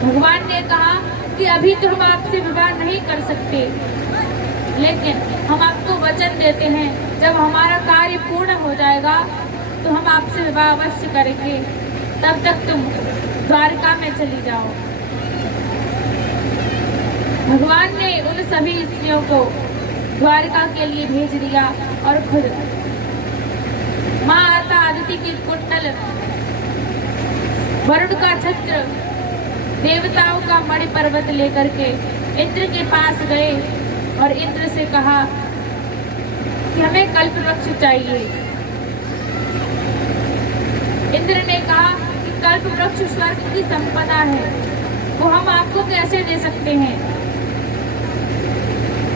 भगवान ने कहा कि अभी तो हम आपसे विवाह नहीं कर सकते, लेकिन हम आपको वचन देते हैं जब हमारा कार्य पूर्ण हो जाएगा तो हम आपसे विवाह अवश्य करेंगे। तब तक तुम द्वारका में चली जाओ। भगवान ने उन सभी स्त्रियों को द्वारका के लिए भेज दिया और खुद माँ आता आदिति की कुंडल, वरुण का छत्र, देवताओं का मणि पर्वत लेकर के इंद्र के पास गए और इंद्र से कहा कि हमें कल्प वृक्ष चाहिए। इंद्र ने कहा कि कल्प वृक्ष स्वर्ग की संपदा है, वो हम आपको कैसे दे सकते हैं।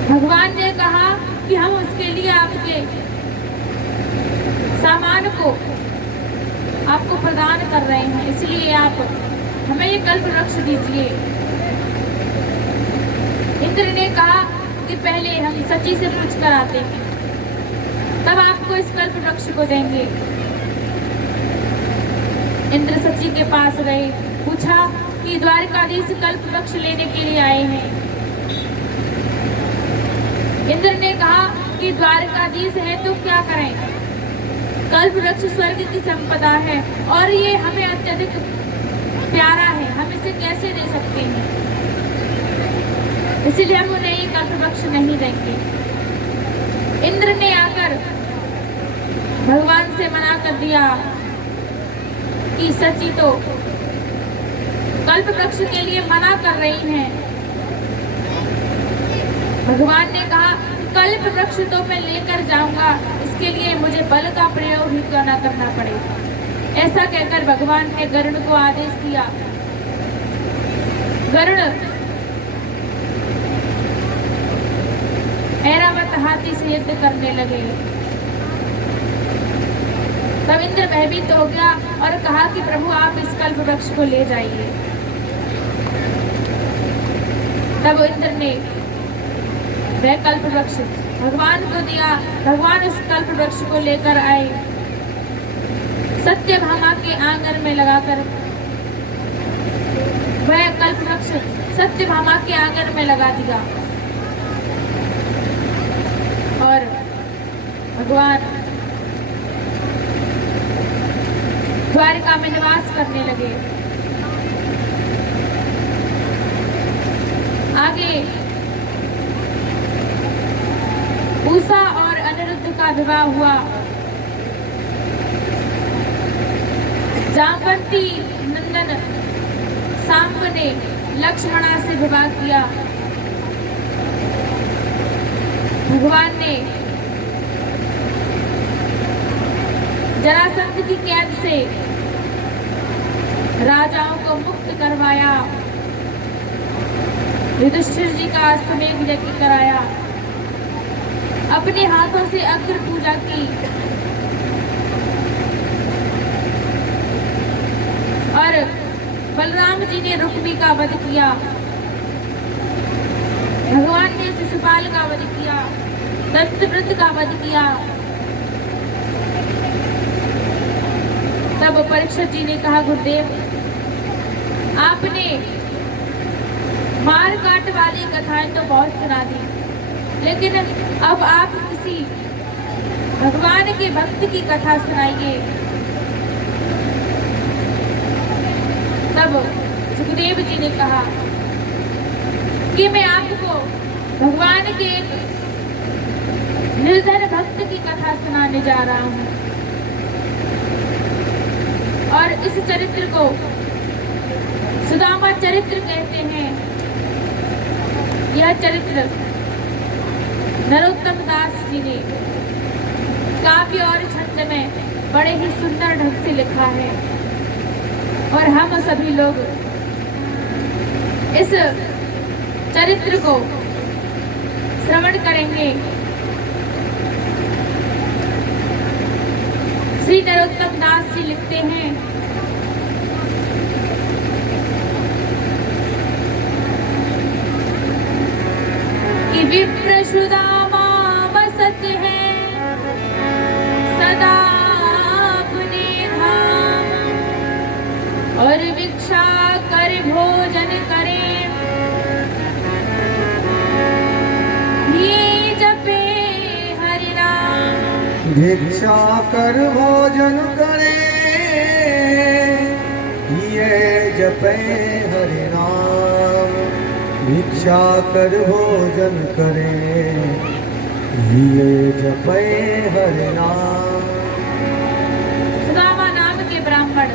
भगवान ने कहा कि हम उसके लिए आपके सामान को आपको प्रदान कर रहे हैं, इसलिए आप हमें ये कल्प वृक्ष दीजिए। इंद्र ने कहा कि पहले हम सची से पूछ कर आते हैं, तब आपको इस कल्प वृक्ष को देंगे। इंद्र सची के पास गए, पूछा कि द्वारकाधीश कल्प वृक्ष लेने के लिए आए हैं। इंद्र ने कहा कि द्वारकाधीश है तो क्या करें, कल्प वृक्ष स्वर्ग की संपदा है और ये हमें अत्यधिक प्यारा है, हम इसे कैसे दे सकते हैं, इसलिए हम उन्हें ये कल्प वृक्ष नहीं देंगे। इंद्र ने आकर भगवान से मना कर दिया कि सची तो कल्प वृक्ष के लिए मना कर रही हैं। भगवान ने कहा कल्प वृक्ष तो मैं लेकर जाऊंगा, इसके लिए मुझे बल का प्रयोग ही क्यों न करना पड़े। ऐसा कहकर भगवान ने गरुड़ को आदेश दिया। गरुड़ ऐरावत हाथी से युद्ध करने लगे। तब इंद्र भयभीत हो गया और कहा कि प्रभु आप इस कल्प वृक्ष को ले जाइए। तब इंद्र ने वह कल्प वृक्ष भगवान को दिया। भगवान उस कल्प वृक्ष को लेकर आए, सत्यभामा के आंगन में लगाकर वह कल्प वृक्ष सत्यभामा के आंगन में लगा दिया और भगवान द्वारका में निवास करने लगे। आगे उषा और अनिरुद्ध का विवाह हुआ। जामवंती नंदन सांब ने लक्ष्मणा से विवाह किया। भगवान ने जरासंध की कैद से राजाओं को मुक्त करवाया। युधिष्ठिर जी का अश्वमेध यज्ञ कराया। अपने हाथों से अग्र पूजा की और बलराम जी ने रुक्मी का वध किया। भगवान ने शिशुपाल का वध किया, दंतवृत्त का वध किया। तब परीक्षित जी ने कहा, गुरुदेव आपने मार काट वाली कथाएं तो बहुत सुना दी, लेकिन अब आप किसी भगवान के भक्त की कथा सुनाइए। तब सुखदेव जी ने कहा कि मैं आपको भगवान के एक निर्धन भक्त की कथा सुनाने जा रहा हूँ और इस चरित्र को सुदामा चरित्र कहते हैं। यह चरित्र नरोत्तम दास जी ने काव्य और छंद में बड़े ही सुंदर ढंग से लिखा है और हम सभी लोग इस चरित्र को श्रवण करेंगे। श्री नरोत्तम दास जी लिखते हैं, कि विप्र सुदामा बसत है सदा अपने धाम, और भिक्षा कर भोजन करे, ये जपे हरि नाम। भिक्षा कर भोजन करे, ये जपे हरि नाम। भिक्षा कर भोजन करे, ये जपे हरि नाम। सुदामा नाम के ब्राह्मण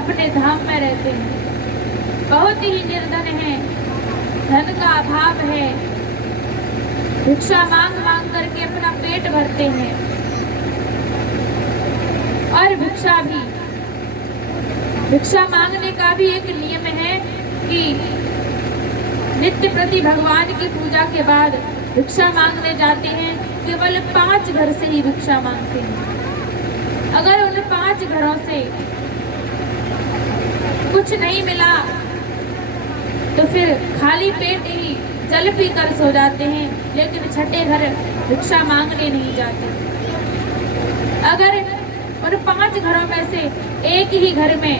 अपने धाम में रहते हैं, बहुत ही निर्धन हैं, धन का अभाव है, भिक्षा मांग मांग करके अपना पेट भरते हैं। और भिक्षा मांगने का भी एक नियम है कि नित्य प्रति भगवान की पूजा के बाद भिक्षा मांगने जाते हैं, केवल 5 घर से ही भिक्षा मांगते हैं। अगर उन 5 घरों से कुछ नहीं मिला तो फिर खाली पेट ही जल पीकर सो जाते हैं, लेकिन छठे घर भिक्षा मांगने नहीं जाते। अगर उन 5 घरों में से एक ही घर में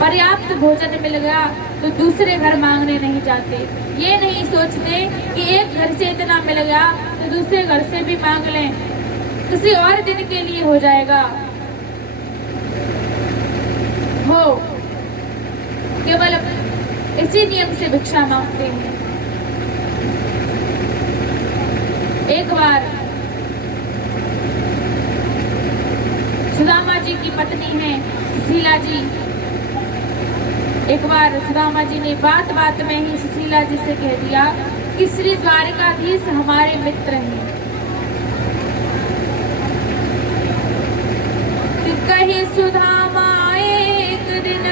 पर्याप्त भोजन मिल गया तो दूसरे घर मांगने नहीं जाते। ये नहीं सोचते कि एक घर से इतना मिल गया तो दूसरे घर से भी मांग लें, किसी और दिन के लिए हो जाएगा। वो केवल इसी नियम से भिक्षा मांगते हैं। एक बार सुदामा जी की पत्नी है सुशीला जी, एक बार सुदामा जी ने बात बात में ही सुशीला जी से कह दिया कि श्री द्वारकाधीश हमारे मित्र हैं, कि कहे सुदामा एक दिन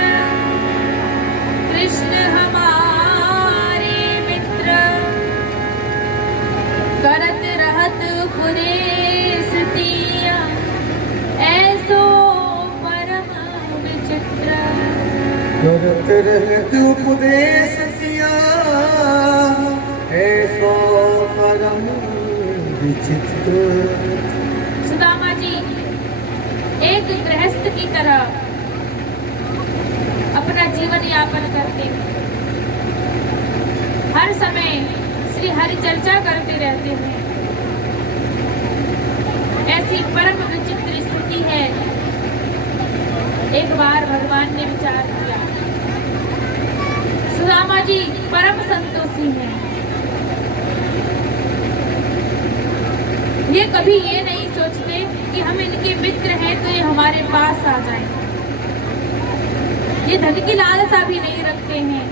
कृष्ण हमारे मित्र, करत रहत उपदेश दिया ऐसो परम विचित्र। करत रहत उपदेश दिया ऐसो परम विचित्र। सुदामा जी एक गृहस्थ की तरह अपना जीवन यापन करते हैं, हर समय श्री हरि चर्चा करते रहते हैं। ऐसी परम विचित्र स्थिति है। एक बार भगवान ने विचार किया, सुदामा जी परम संतोषी हैं, ये कभी ये नहीं सोचते कि हम इनके मित्र हैं तो ये हमारे पास आ जाएं। ये धन की लालसा भी नहीं रखते हैं।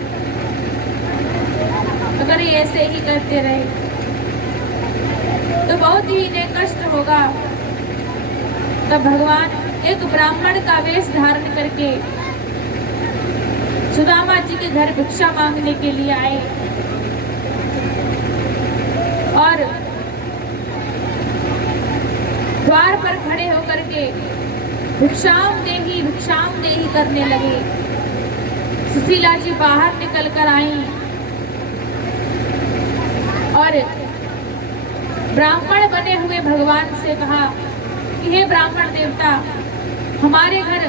अगर ये ऐसे ही करते रहे तो बहुत ही इन्हें कष्ट होगा। तब भगवान एक ब्राह्मण का वेश धारण करके सुदामा जी के घर भिक्षा मांगने के लिए आए और द्वार पर खड़े होकर के भिक्षाम देही करने लगे। सुशीला जी बाहर निकल कर आई और ब्राह्मण बने हुए भगवान से कहा कि हे ब्राह्मण देवता, हमारे घर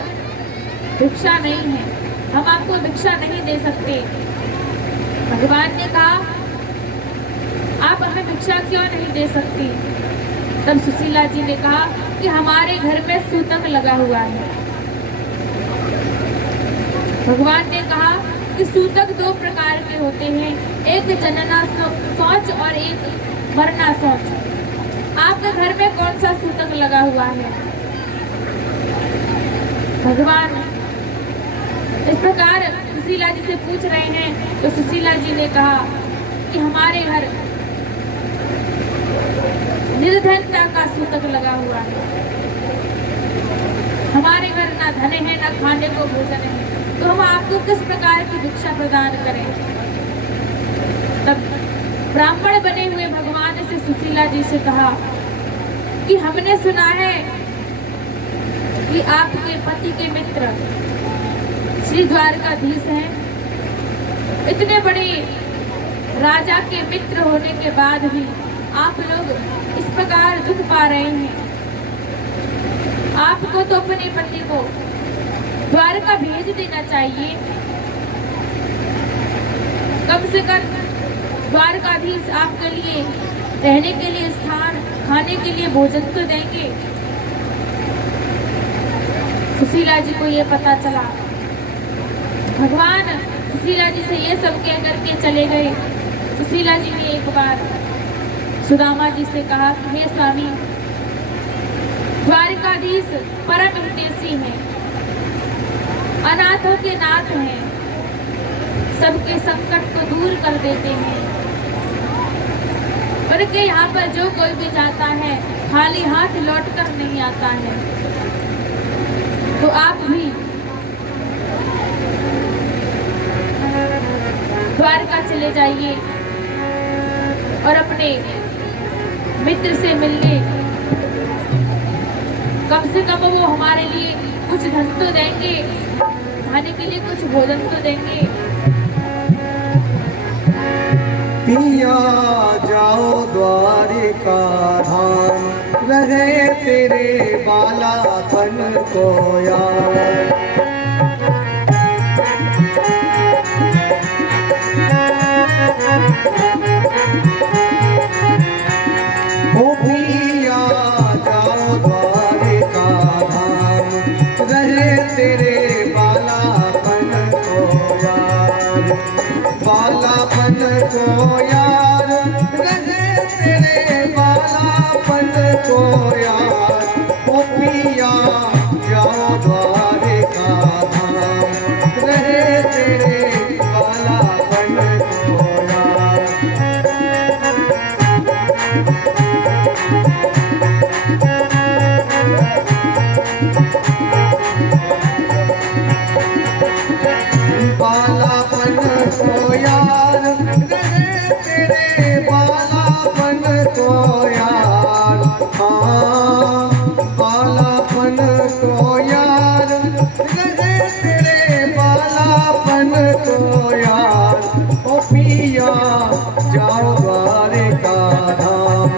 भिक्षा नहीं है, हम आपको भिक्षा नहीं दे सकते। भगवान ने कहा आप हमें भिक्षा क्यों नहीं दे सकती? तब सुशीला जी ने कहा कि हमारे घर में सूतक लगा हुआ है। भगवान ने कहा कि सूतक 2 प्रकार के होते हैं, एक जनना शौच और एक मरना शौच। आपके घर में कौन सा सूतक लगा हुआ है? भगवान इस प्रकार सुशीला जी से पूछ रहे हैं तो सुशीला जी ने कहा कि हमारे घर निर्धनता का सूतक लगा हुआ है, हमारे घर ना धन है ना खाने को भोजन है, तो हम आपको किस प्रकार की भिक्षा प्रदान करें। तब ब्राह्मण बने हुए भगवान ने से सुशीला जी से कहा कि हमने सुना है कि आपके पति के मित्र श्री द्वारकाधीश हैं, इतने बड़े राजा के मित्र होने के बाद भी आप लोग इस प्रकार दुख पा रहे हैं। आपको तो अपने पति को द्वारका भेज देना चाहिए, कम से कम द्वारकाधीश आपके लिए रहने के लिए स्थान, खाने के लिए भोजन तो देंगे। सुशीला जी को ये पता चला, भगवान सुशीला जी से ये सब कह करके चले गए। सुशीला जी ने एक बार सुदामा जी से कहा, हे स्वामी, द्वारकाधीश परम हितैषी हैं, अनाथों के नाथ हैं, सबके संकट को दूर कर देते हैं। उनके यहाँ पर जो कोई भी जाता है खाली हाथ लौट कर नहीं आता है। तो आप भी द्वारका चले जाइए और अपने मित्र से मिलने, कम से कम वो हमारे लिए कुछ धन तो देंगे, खाने के लिए कुछ भोजन तो देंगे। पिया जाओ द्वारिका धाम, रहे तेरे बालापन को याद। ओ पिया जाओ द्वारिका धाम, रहे तेरे बालापन को याद। बालापन को यार, रहे तेरे बालापन को यार। ओ पिया जाओ द्वारिका धाम, रहे तेरे बालापन को यार। बालापन को यार, रहे तेरे बालापन को यार। हाँ, बालापन को यार, रहे तेरे बालापन को यार। ओ पिया जाओ द्वारिका धाम,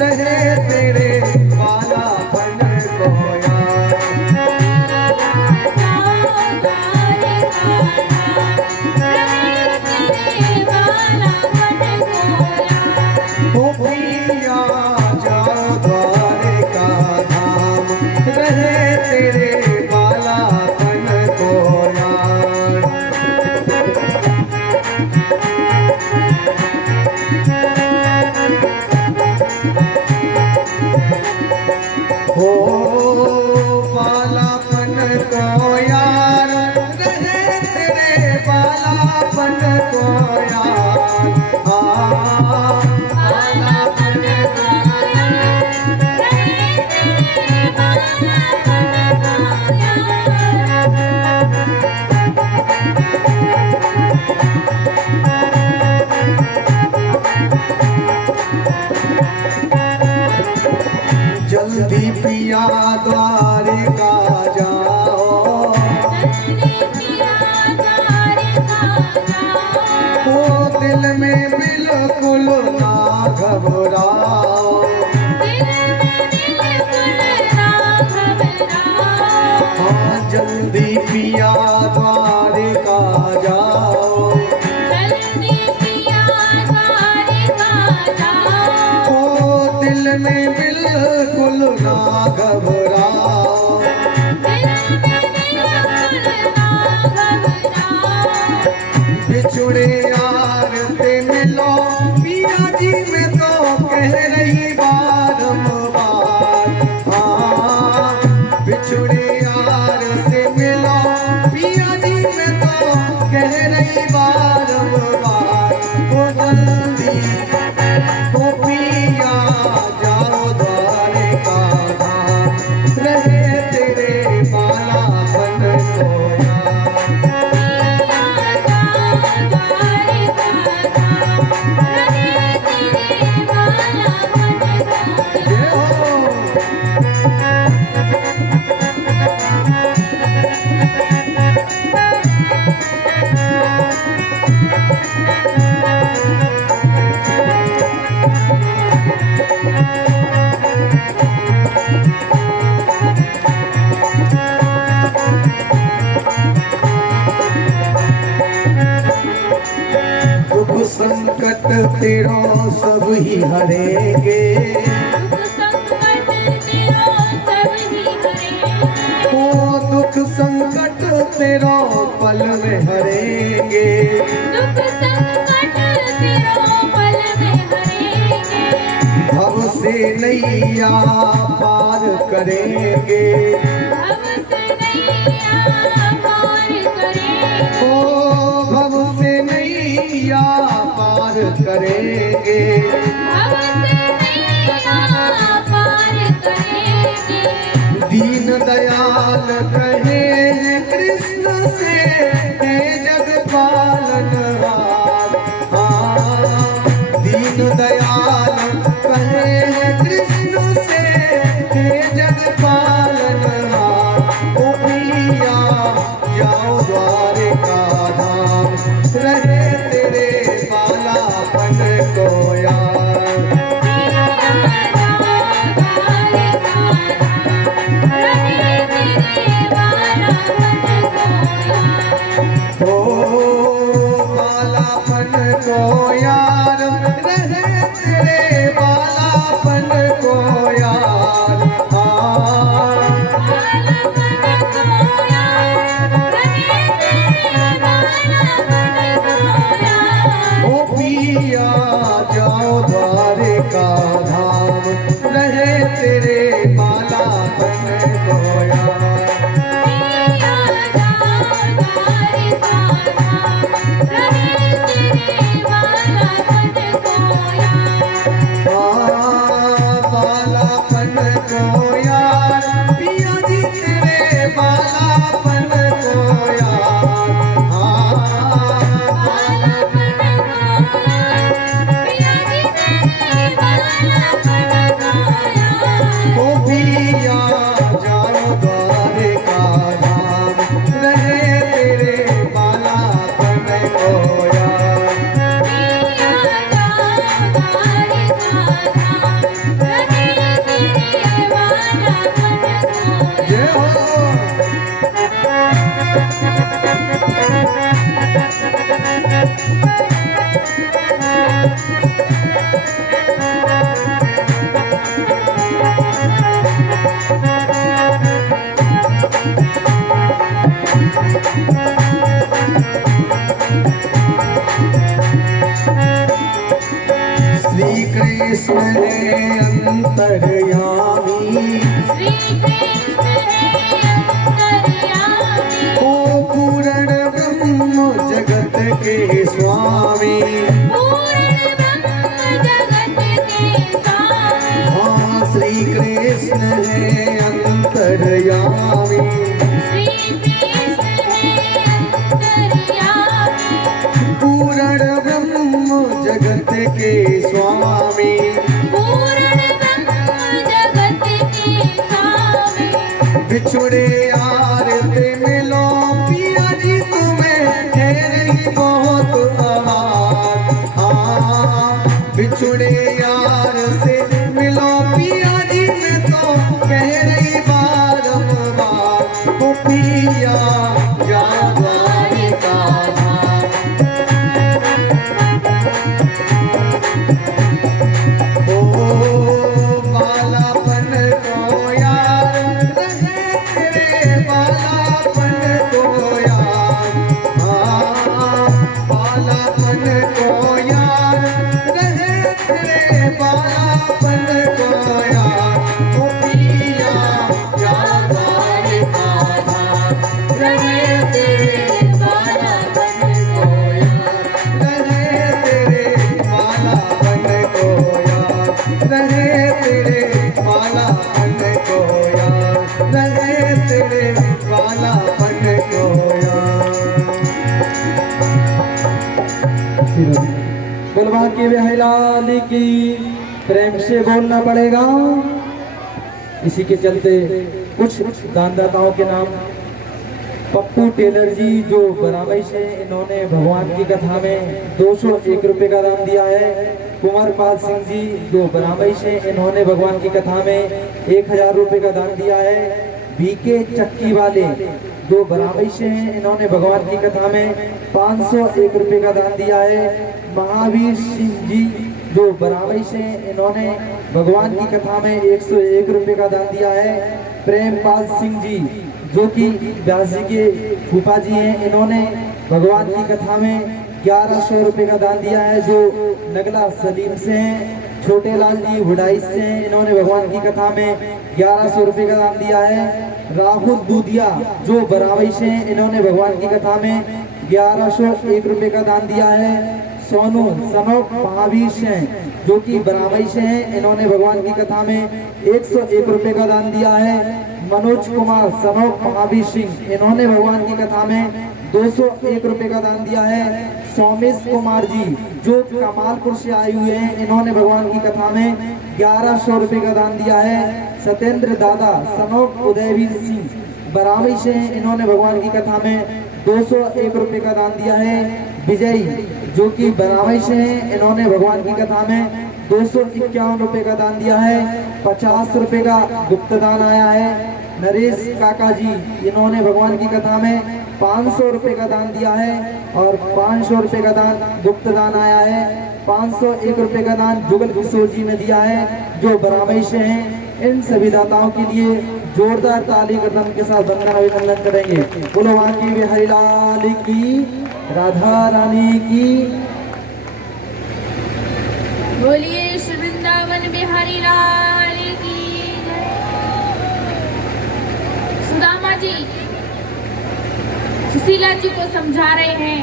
रहे तेरे बालापन को यार। ओ पिया जाओ द्वारिका धाम, रहे तेरे बालापन को यार। हो बालापन को यार, रहे तेरे बालापन को यार। हाँ, बालापन को यार, रहे तेरे बालापन को यार। जल्दी पिया द्वारिका जाओ, ओ दिल में बिल्कुल संकट तेरा सब ही हरेंगे, ओ दुख संकट तेरा पल में हरेंगे, भव से नैया पार करेंगे, ओ भव से नैया पार करेंगे, दीन दयाल कहे कृष्ण से हे जग पालनहार, दीन दयाल कहे कृष्ण से हे जग पालनहार, ओ पिया जाओ द्वारिका धाम, रहे तेरे बालापन को याद, ओ बालापन को यार, रहे तेरे बालापन को यार, ओ पिया जाओ द्वारिका धाम, रहे तेरे बालापन को यार, बालापन को यार, पिया जी तेरे बालापन को यार, ओ पिया जाओ द्वारिका धाम, रहे तेरे बालापन को यार, जय हो। श्री कृष्ण है अंतर्यामी, ओ पूर्ण ब्रह्म जगत के स्वामी, हाँ श्री कृष्ण है अंतर्यामी, पूर्ण ब्रह्म जगत के स्वामी, बिछुड़े यार ते मिलो पिया जी तुम्हें है रही बहुत आवाज, बिछुड़े यार से मिलो पिया जी में तो कह रही बारंबार, ओ पिया जाओ द्वारिका धाम, ओ बालापन को यार, रहे तेरे बालापन को यार, बालापन को यार, रहे तेरे बालापन को यार, ओ पिया जाओ द्वारिका धाम, रहे तेरे बालापन को यार, रहे तेरे बालापन को यार, रहे तेरे बालापन को यार, रहे तेरे बालापन को यार। बलवान की बेहलाल की प्रेम से बोलना पड़ेगा। इसी के चलते कुछ दानदाताओं के नाम पप्पू टेलर जी जो बरामई से, इन्होंने भगवान की कथा में 201 रुपये का दान दिया है। कुमार पाल सिंह जी जो बरामई से, इन्होंने भगवान की कथा में 1000 रुपये का दान दिया है। बीके चक्की वाले जो बराबई से हैं, इन्होंने भगवान की कथा में 501 रुपए का दान दिया है। महावीर सिंह जी जो बराबई से हैं, इन्होंने भगवान की कथा में 101 रुपए का दान दिया है। प्रेमपाल सिंह जी जो कि व्यास जी के फूफा जी हैं, इन्होंने भगवान की कथा में 1100 रुपए का दान दिया है। जो नगला सलीम से हैं, छोटे लाल जी हुडाई से हैं, इन्होंने भगवान की कथा में 1100 रुपए का दान दिया है। राहुल दूधिया जो बराबई से हैं, इन्होंने भगवान की कथा में 1101 रुपए का दान दिया है। सोनू सनोक महावीर से हैं, जो कि बराबई से हैं, इन्होंने भगवान की कथा में 101 रुपए का दान दिया है। मनोज कुमार सनोक महावीर सिंह, इन्होंने भगवान की कथा में 201 रुपए का दान दिया है। सोमेश कुमार जी जो कमालपुर से आए हुए हैं, इन्होंने भगवान की कथा में 1100 रुपए का दान दिया है। सत्येंद्र दादा सनोक उदयवीर सिंह बराबई से हैं, इन्होंने भगवान की कथा में 201 रुपए का दान दिया है। विजय जो कि बराबई से हैं, इन्होंने भगवान की कथा में 251 रुपए का दान दिया है। 50 रुपए का गुप्त दान आया है। नरेश काका जी, इन्होंने भगवान की कथा में 500 रुपए का दान दिया है और 500 रुपए का दान गुप्त दान आया है। 501 रुपए का दान जुगल किशोर जी ने दिया है, जो बराबई से हैं। इन सभी दाताओं के लिए जोरदार ताली गर्दन के साथ वंदना अभिनंदन करेंगे। बोलो वाकी बिहारी लाल की, राधा रानी की। बोलिए श्री वृंदावन बिहारी लाल की जय। सुदामा जी सुशीला जी को समझा रहे हैं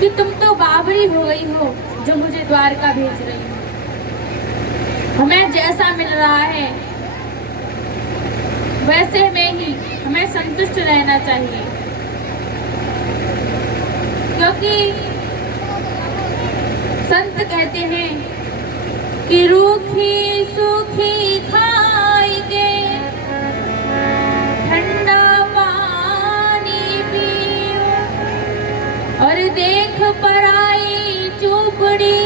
कि तुम तो बावरी हो गई हो जो मुझे द्वारका भेज रही हो। हमें जैसा मिल रहा है वैसे में ही हमें संतुष्ट रहना चाहिए, क्योंकि संत कहते हैं कि रूखी सूखी खाएंगे, ठंडा पानी पियो और देख पराई चुपड़ी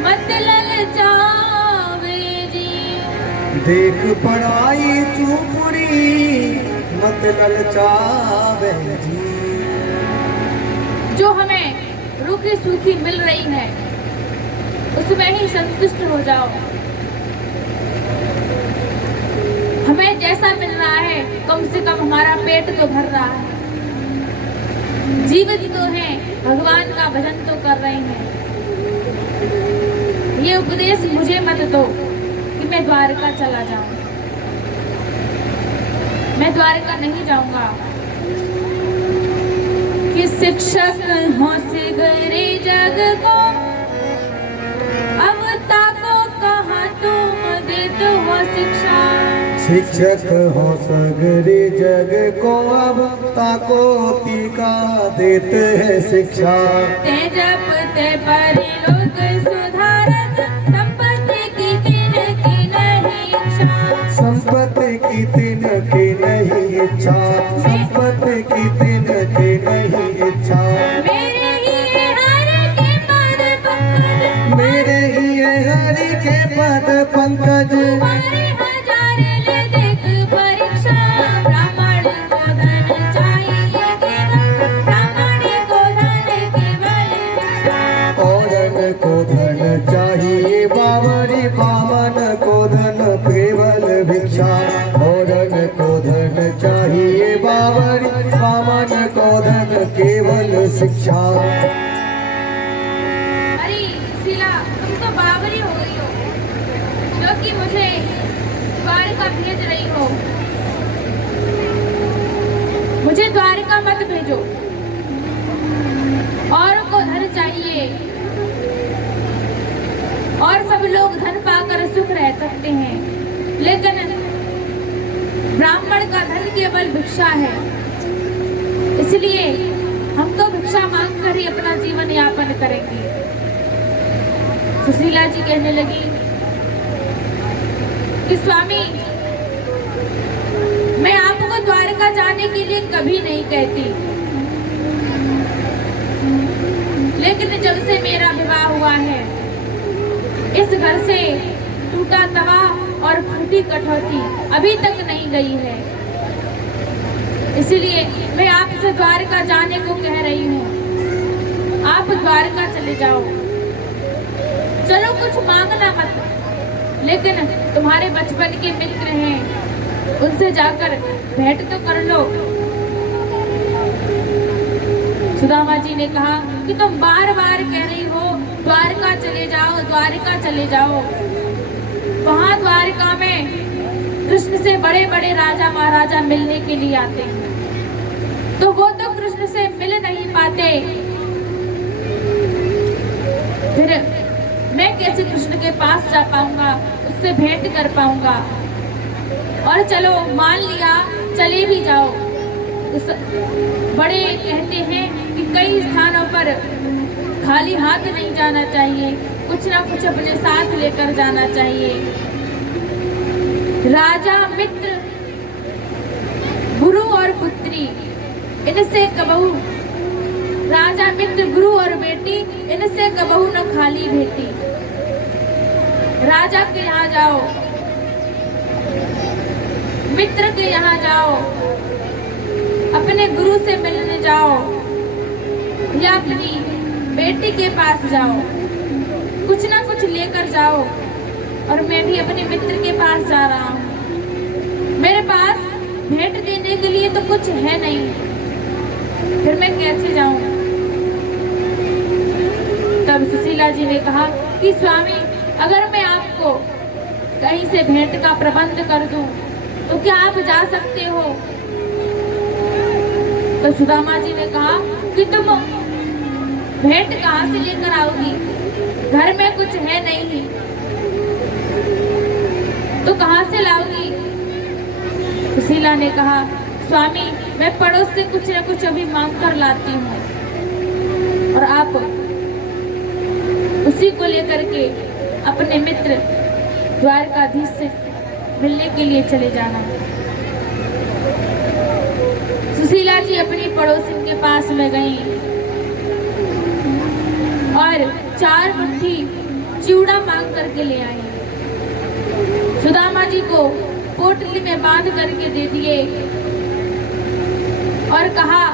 मत ललचावे जी। देख पराई चुपड़ी मत ललचावे जी। जो हमें रूखी सूखी मिल रही है उसमें ही संतुष्ट हो जाओ। हमें जैसा मिल रहा है कम से कम हमारा पेट तो भर रहा है, जीवित तो है, भगवान का भजन तो कर रहे हैं। ये उपदेश मुझे मत दो कि मैं द्वारका चला जाऊं। मैं द्वारका नहीं जाऊंगा। कि शिक्षक हो सिगरे जग को, अब ताको कहाँ तुम देते हो शिक्षा। शिक्षक हो सगरे जग को, अब ताको टीका देते हैं शिक्षा। ते जप ते परिलोक सुधारक, संपत्ति की तिनकी नहीं इच्छा। संपत्ति की तिनकी नहीं इच्छा। संपत्ति की तिनकी नहीं इच्छा। मेरे ही हरि के पद पंकज, मेरे ही हरि के पद पंकज। तुम्हारे हजार ले देख परीक्षा। ब्राह्मण को धन चाहिए केवल, ब्राह्मण को धन केवल भिक्षा। औरन को धन चाहिए बावरी, बामन को धन केवल भिक्षा। औरन को धन चाहिए बावरी, बामन को धन केवल शिक्षा। अरे शिला, तुम तो बावरी हो गई हो जो कि मुझे द्वारका भेज रही हो। मुझे द्वारका मत भेजो। औरों को धन चाहिए और सब लोग धन पाकर सुख रह सकते हैं, लेकिन ब्राह्मण का धन केवल भिक्षा है। इसलिए हम तो भिक्षा मांग कर ही अपना जीवन यापन करेंगे। सुशीला जी कहने लगी कि स्वामी, मैं आपको द्वारका जाने के लिए कभी नहीं कहती, लेकिन जब से मेरा विवाह हुआ है, इस घर से टूटा तवा और फूटी कठौती अभी तक नहीं गई है। इसलिए मैं आपसे द्वारका जाने को कह रही हूँ। आप द्वारका चले जाओ। चलो कुछ मांगना मत, लेकिन तुम्हारे बचपन के मित्र हैं, उनसे जाकर भेंट तो कर लो। सुदामा जी ने कहा कि तुम बार बार कह रही हो द्वारका चले जाओ, द्वारका चले जाओ। वहां द्वारका में कृष्ण से बड़े बड़े राजा महाराजा मिलने के लिए आते हैं, तो वो तो कृष्ण से मिल नहीं पाते, फिर मैं कैसे कृष्ण के पास जा पाऊंगा, उससे भेंट कर पाऊंगा। और चलो मान लिया चले भी जाओ, बड़े कहते हैं कि कई स्थानों पर खाली हाथ नहीं जाना चाहिए, कुछ ना कुछ अपने साथ लेकर जाना चाहिए। राजा, मित्र, गुरु और पुत्री, इनसे कबहू, राजा, मित्र, गुरु और बेटी, इनसे कबहू न खाली भेटी। राजा के यहाँ जाओ, मित्र के यहाँ जाओ, अपने गुरु से मिलने जाओ, या अपनी बेटी के पास जाओ, कुछ ना कुछ लेकर जाओ। और मैं भी अपने मित्र के पास जा रहा हूँ, मेरे पास भेंट देने के लिए तो कुछ है नहीं, फिर मैं कैसे जाऊं? तब सुशीला जी ने कहा कि स्वामी, अगर मैं आपको कहीं से भेंट का प्रबंध कर दूं, तो क्या आप जा सकते हो? तो सुदामा जी ने कहा कि तुम भेंट कहाँ से लेकर आओगी, घर में कुछ है नहीं, तो कहाँ से लाओगी? सुशीला ने कहा, स्वामी, मैं पड़ोस से कुछ न कुछ अभी मांग कर लाती हूँ, और आप उसी को लेकर के अपने मित्र द्वारकाधीश से मिलने के लिए चले जाना। सुशीला जी अपनी पड़ोसिन के पास में गई और 4 मुट्ठी चिवड़ा मांग करके ले आई। सुदामा जी को पोटली में बांध करके दे दिए और कहा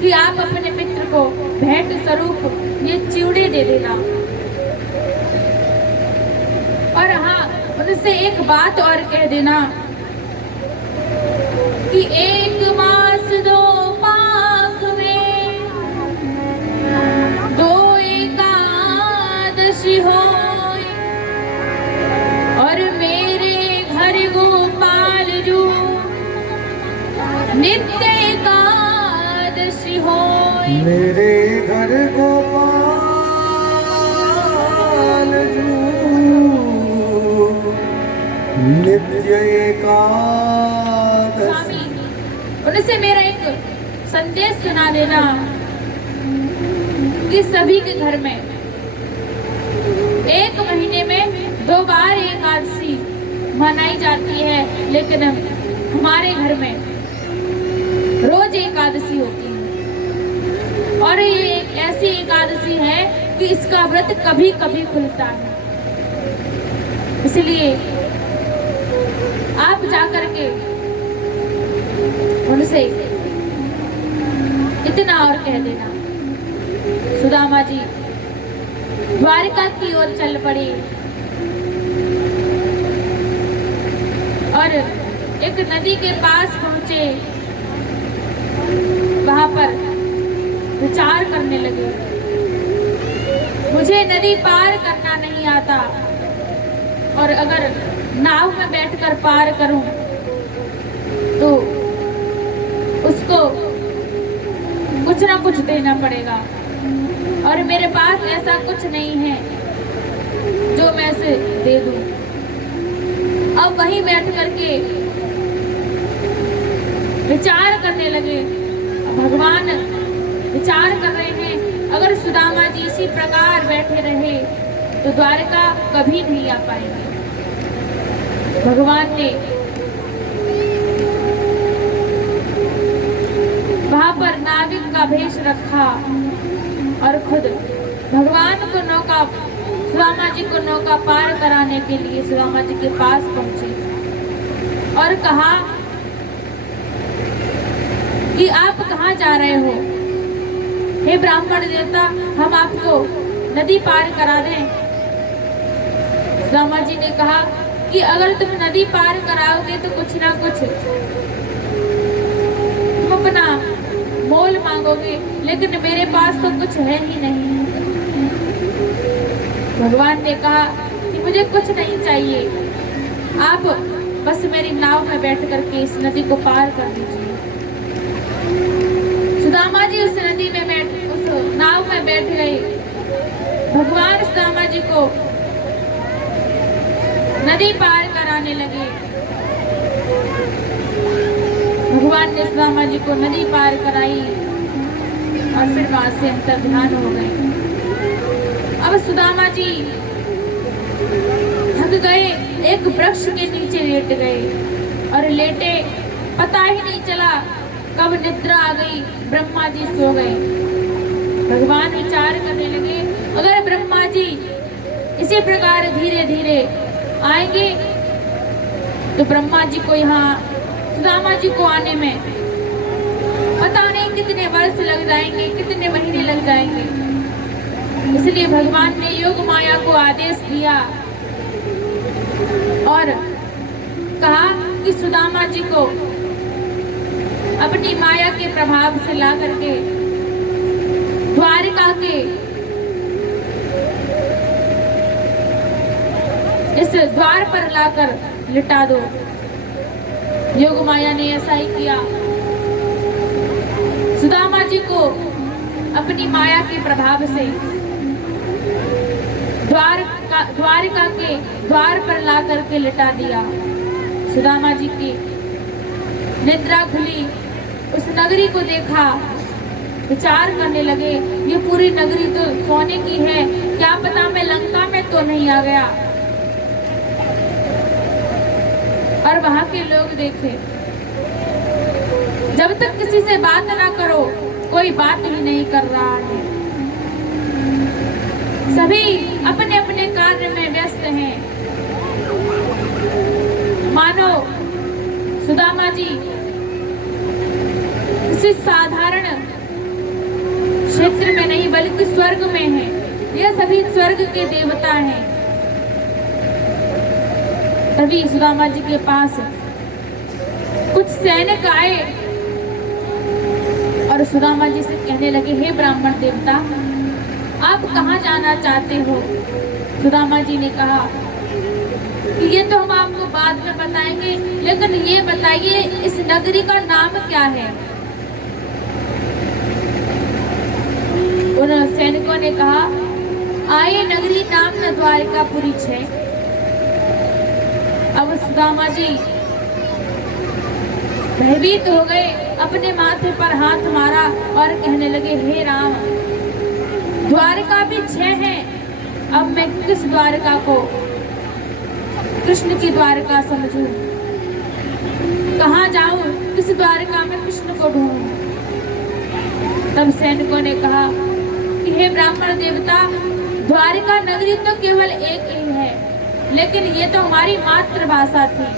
कि आप अपने मित्र को भेंट स्वरूप ये चिवड़े दे देना। और हाँ, उनसे एक बात और कह देना कि 1 मास 2 पाख में 2 एकादशी होय, और मेरे घर गोपाल जू नित्य एकादशी होय। मेरे घर गोपाल जू नित्य एकादशी। स्वामी, उनसे मेरा एक संदेश सुना देना कि सभी के घर में 1 महीने में 2 बार एकादशी मनाई जाती है, लेकिन हमारे घर में रोज एकादशी होती है। और ये एक ऐसी एकादशी है कि इसका व्रत कभी कभी खुलता है। इसलिए आप जाकर के उनसे इतना और कह देना। सुदामा जी द्वारका की ओर चल पड़े और एक नदी के पास पहुंचे। वहां पर विचार करने लगे, मुझे नदी पार करना नहीं आता, और अगर नाव में बैठकर पार करूं तो उसको कुछ ना कुछ देना पड़ेगा, और मेरे पास ऐसा कुछ नहीं है जो मैं उसे दे दूं। अब वहीं बैठ करके विचार करने लगे। भगवान विचार कर रहे हैं, अगर सुदामा जी इसी प्रकार बैठे रहे तो द्वारका कभी नहीं आ पाएंगे। भगवान ने वहां पर नाविक का भेष रखा और खुद भगवान को नौका सुदामा जी को नौका पार कराने के लिए सुदामा जी के पास पहुंचे और कहा कि आप कहाँ जा रहे हो? हे ब्राह्मण देवता, हम आपको नदी पार करा दें। सुदामा जी ने कहा कि अगर तुम नदी पार कराओगे तो कुछ ना कुछ तुम अपना मोल मांगोगे, लेकिन मेरे पास तो कुछ है ही नहीं। भगवान ने कहा कि मुझे कुछ नहीं चाहिए, आप बस मेरी नाव में बैठ करके इस नदी को पार कर दीजिए। सुदामा जी उस नाव में बैठ गए। भगवान सुदामा जी को नदी पार कराने लगे। भगवान ने सुदामा जी को नदी पार कराई और फिर वहां से अंतर्ध्यान हो गए। अब सुदामा जी थक गए, एक वृक्ष के नीचे लेट गए और लेटे पता ही नहीं चला कब निद्रा आ गई, ब्रह्मा जी सो गए। भगवान विचार करने लगे, अगर ब्रह्मा जी इसी प्रकार धीरे धीरे आएंगे तो ब्रह्मा जी को यहाँ सुदामा जी को आने में पता नहीं कितने वर्ष लग जाएंगे, कितने महीने लग जाएंगे। इसलिए भगवान ने योग माया को आदेश दिया और कहा कि सुदामा जी को अपनी माया के प्रभाव से ला करके द्वारिका के इस द्वार पर लाकर लिटा दो। योग माया ने ऐसा ही किया। सुदामा जी को अपनी माया के प्रभाव से द्वारिका के द्वार पर ला करके लिटा दिया। सुदामा जी की निद्रा खुली, उस नगरी को देखा, विचार करने लगे, ये पूरी नगरी तो सोने की है, क्या पता मैं लंका में तो नहीं आ गया। और वहां के लोग देखे, जब तक किसी से बात ना करो कोई बात ही नहीं कर रहा है, सभी अपने अपने कार्य में व्यस्त हैं। मानो सुदामा जी किसी साधारण क्षेत्र में नहीं बल्कि स्वर्ग में हैं। ये सभी स्वर्ग के देवता हैं। तभी सुदामा जी के पास कुछ सैनिक आए और सुदामा जी से कहने लगे, हे ब्राह्मण देवता, आप कहाँ जाना चाहते हो? सुदामा जी ने कहा कि ये तो हम आपको बाद में बताएंगे, लेकिन ये बताइए इस नगरी का नाम क्या है? उन सैनिकों ने कहा, आए नगरी नाम न द्वारिकापुरी है। अब सुदामा जी भयभीत हो गए, अपने माथे पर हाथ मारा और कहने लगे, हे राम, द्वारका भी 6 है, अब मैं किस द्वारका को कृष्ण की द्वारका समझूं? कहाँ जाऊं? किस द्वारका में कृष्ण को ढूंढूं? तब सैनिकों ने कहा कि हे ब्राह्मण देवता, द्वारिका नगरी तो केवल एक ही है, लेकिन ये तो हमारी मातृभाषा थी।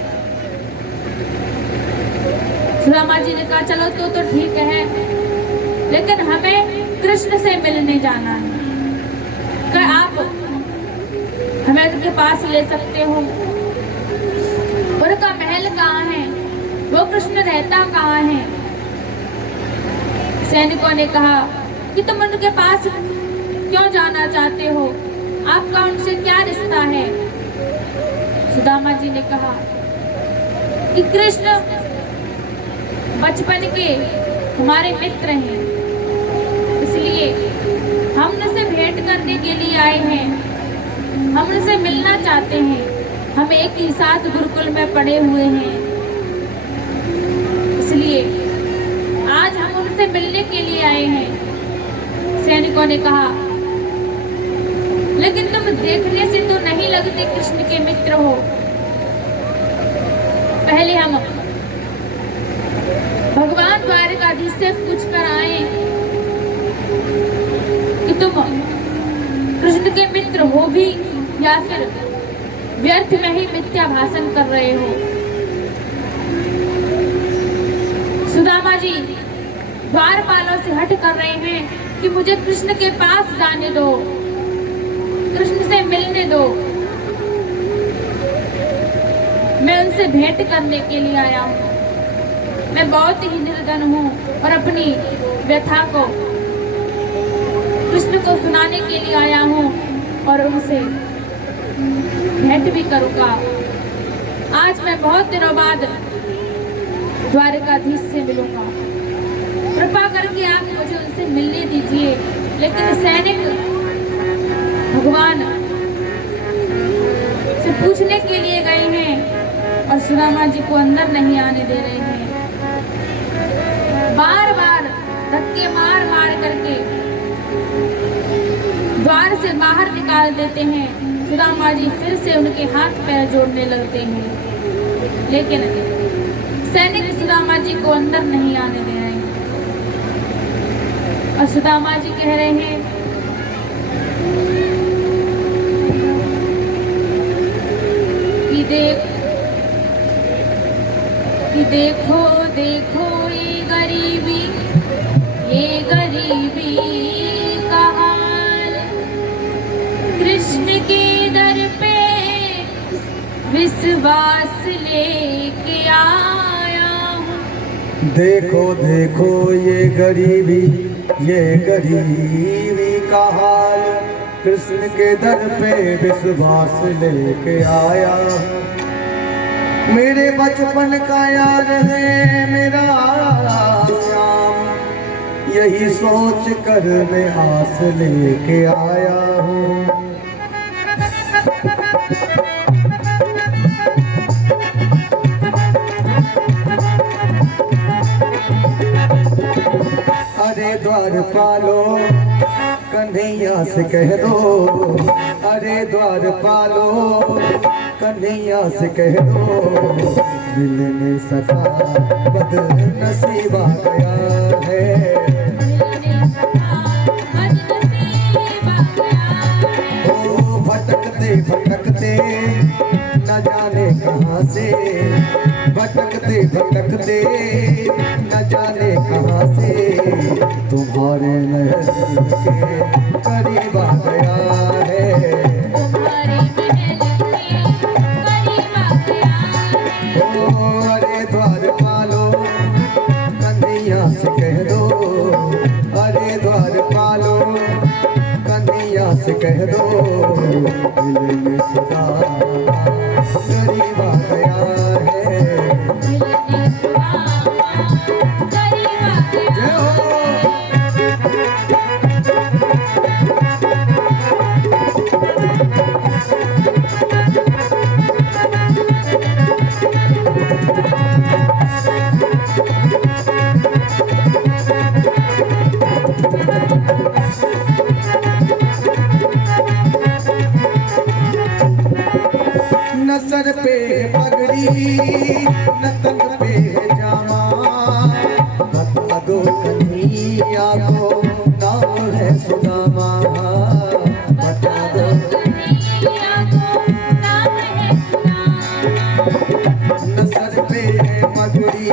सुदामा जी ने कहा, चलो तो ठीक है, लेकिन हमें कृष्ण से मिलने जाना है। क्या आप हमें उनके पास ले सकते हो? उनका महल कहाँ है? वो कृष्ण रहता कहाँ है? सैनिकों ने कहा कि तुम उनके पास क्यों जाना चाहते हो? आपका उनसे क्या रिश्ता है? सुदामा जी ने कहा कि कृष्ण बचपन के हमारे मित्र हैं, इसलिए हम उनसे भेंट करने के लिए आए हैं, हम उनसे मिलना चाहते हैं। हम एक ही साथ गुरुकुल में पढ़े हुए हैं, इसलिए आज हम उनसे मिलने के लिए आए हैं। सैनिकों ने कहा, लेकिन तुम देखने से तो नहीं लगते कृष्ण के मित्र हो। पहले हम भगवान द्वारकाधीश से पूछ कर आए कि तुम कृष्ण के मित्र हो भी या फिर व्यर्थ में ही मिथ्या भाषण कर रहे हो। सुदामा जी द्वारपालों से हट कर रहे हैं कि मुझे कृष्ण के पास जाने दो, कृष्ण से मिलने दो, मैं उनसे भेंट करने के लिए आया हूँ। मैं बहुत ही निर्धन हूँ और अपनी व्यथा को कृष्ण को सुनाने के लिए आया हूँ और उनसे भेंट भी करूँगा। आज मैं बहुत दिनों बाद द्वारकाधीश से मिलूंगा, कृपा करके आप मुझे उनसे मिलने दीजिए। लेकिन सैनिक भगवान से पूछने के लिए गए हैं और सुदामा जी को अंदर नहीं आने दे रहे हैं। बार बार धक्के मार मार करके द्वार से बाहर निकाल देते हैं। सुदामा जी फिर से उनके हाथ पैर जोड़ने लगते हैं, लेकिन सैनिक सुदामा जी को अंदर नहीं आने दे रहे हैं। और सुदामा जी कह रहे हैं कि देखो देखो ये गरीबी का हाल, कृष्ण के दर पे विश्वास लेके आया हूँ। देखो देखो ये गरीबी का हाल, कृष्ण के दर पे विश्वास लेके आया। मेरे बचपन का यार है मेरा श्याम, यही सोच कर मैं आस लेके आया हूँ। अरे द्वारपालो कन्हैया से कह दो, अरे द्वारपालो कन्हैया से कह दो, मिलने सका बदनसीबा गया है। ओ भटकते भटकते न जाने कहाँ से, भटकते भटकते न जाने कहाँ से, तुम्हारे महल के करीब आ गया है। अरे द्वारपालो कन्हैया से कह दो, अरे द्वारपालो कन्हैया से कह दो, मिलने सदा करीब आ गया है। जय हो। न सर पे पगड़ी न तन पे जामा, बता दो कन्हैया को नाम है सुदामा, बता दो कन्हैया को नाम है सुदामा। न सर पे पगड़ी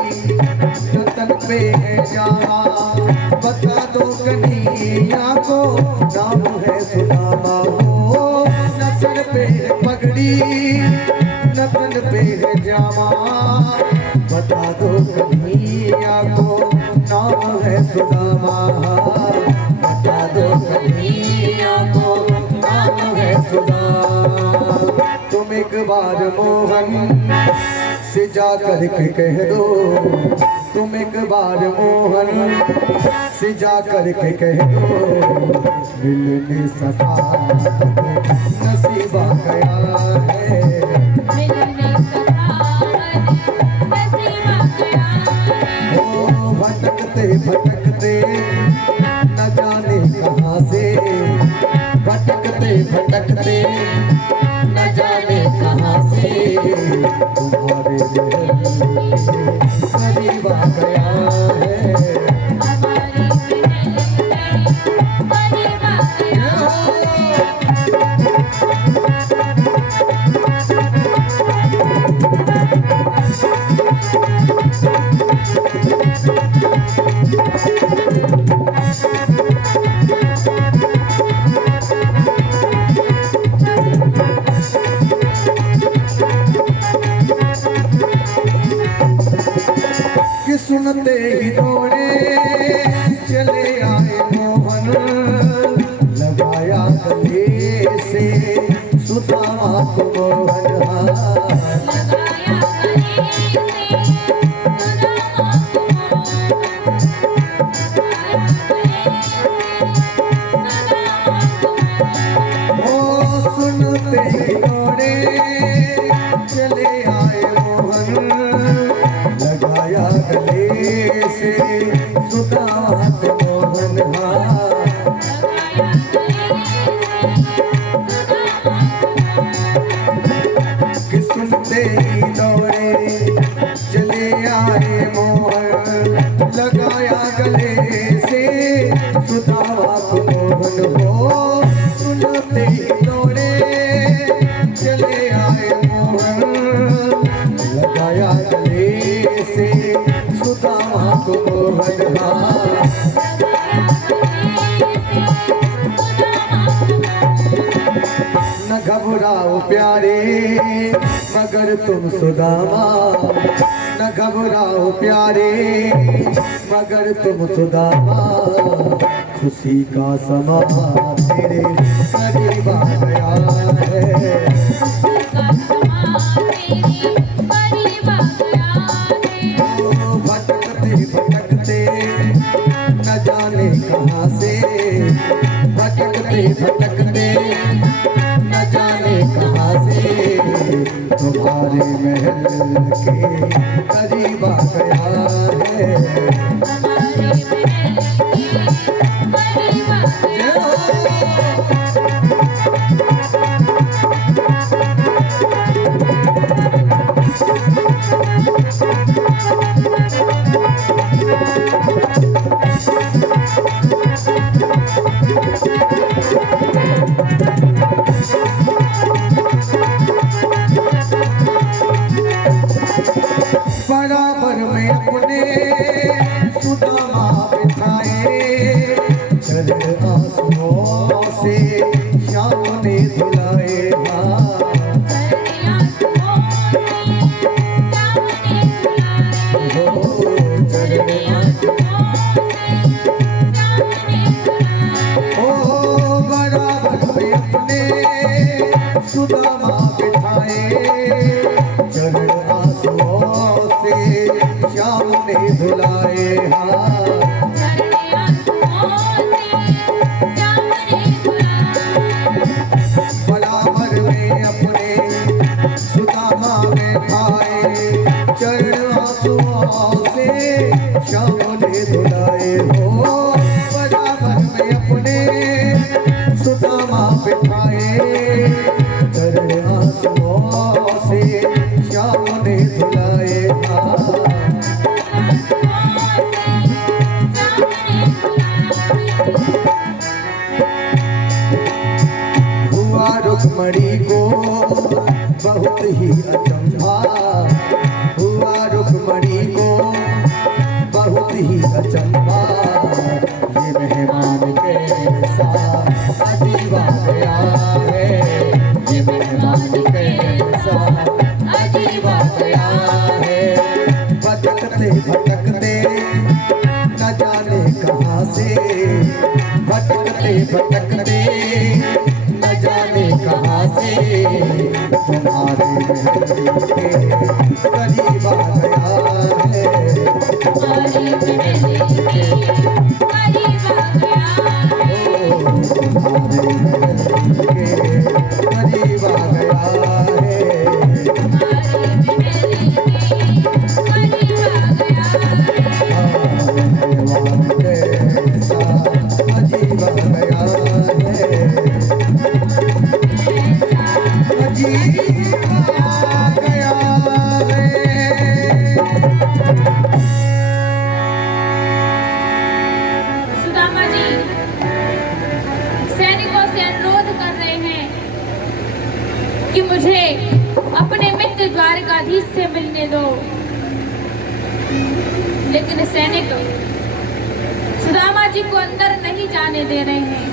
न तन पे जामा, बता दो कन्हैया को नाम है सुदामा। न सर पे पगड़ी न तन पे जामा, बता दो कन्हैया को नाम है सुदामा, बता दो कन्हैया को नाम है सुदामा। तुम एक बार मोहन से जा कर के कह दो, तुम एक बार मोहन से जा कर के कह दो, मिलने सका नसीबा गया है। मिलने सका नसीबा गया है। ओ भटकते भटकते न जाने कहाँ से, भटकते भटकते न जाने कहाँ से, तुम्हारे करीब आ गया है। हमारी करीब आ गया है। सुनते ही दौड़े चले आए मोहन, लगाया गले से सुदामा को मोहन। लगाया गले से सुदामा को सुनते ही दौड़े चले आए मोहन, लगाया गले से सुदामा को मोहन। सुनते ही दौड़े चले आए मोहन, लगाया गले से सुदामा को मोहन। हो सुनते ही दौड़े चले आए मोहन, लगाया गले से सुदामा को मोहन। न घबराओ प्यारे मगर तुम सुदामा, न घबराओ प्यारे मगर तुम सुदामा, खुशी का समा तेरे करीब आ गया है। भटकते भटकते न जाने कहाँ से, भटकते भटकते न जाने कहाँ से, तुम्हारे महल के करीब आ गया है। बराबर में अपने सुदामा बिठाए, चरण आंसुओं से श्याम ने धुलाए। बराबर में अपने सुदामा बिठाए, चरण आंसुओं से श्याम ने धुलाए। बराबर में अपने सुदामा बिठाए, चरण आंसुओं से श्याम ने धुलाए। हो बराबर में अपने सुदामा बिठाए, चरण आंसुओं से श्याम ने धुलाए। हुआ रुक्मणी को बहुत ही अचंभा, हुआ रुक्मणी को बहुत ही अचंभा, ये मेहमान कैसा अजीब आ गया है, ये मेहमान कैसा अजीब आ गया है। भटकते भटकते न जाने कहाँ से, भटकते भटकते न जाने कहाँ से, तुम्हारे महल के करीब आ गया है। तुम्हारे महल के करीब आ गया है, तुम्हारे महल के करीब आ गया है। मेहमान कैसा अजीब आ गया है, अजीब आ गया है। सुदामा जी सैनिकों से अनुरोध कर रहे हैं कि मुझे अपने मित्र द्वारकाधीश से मिलने दो, लेकिन सैनिक सुदामा जी को अंदर नहीं जाने दे रहे हैं।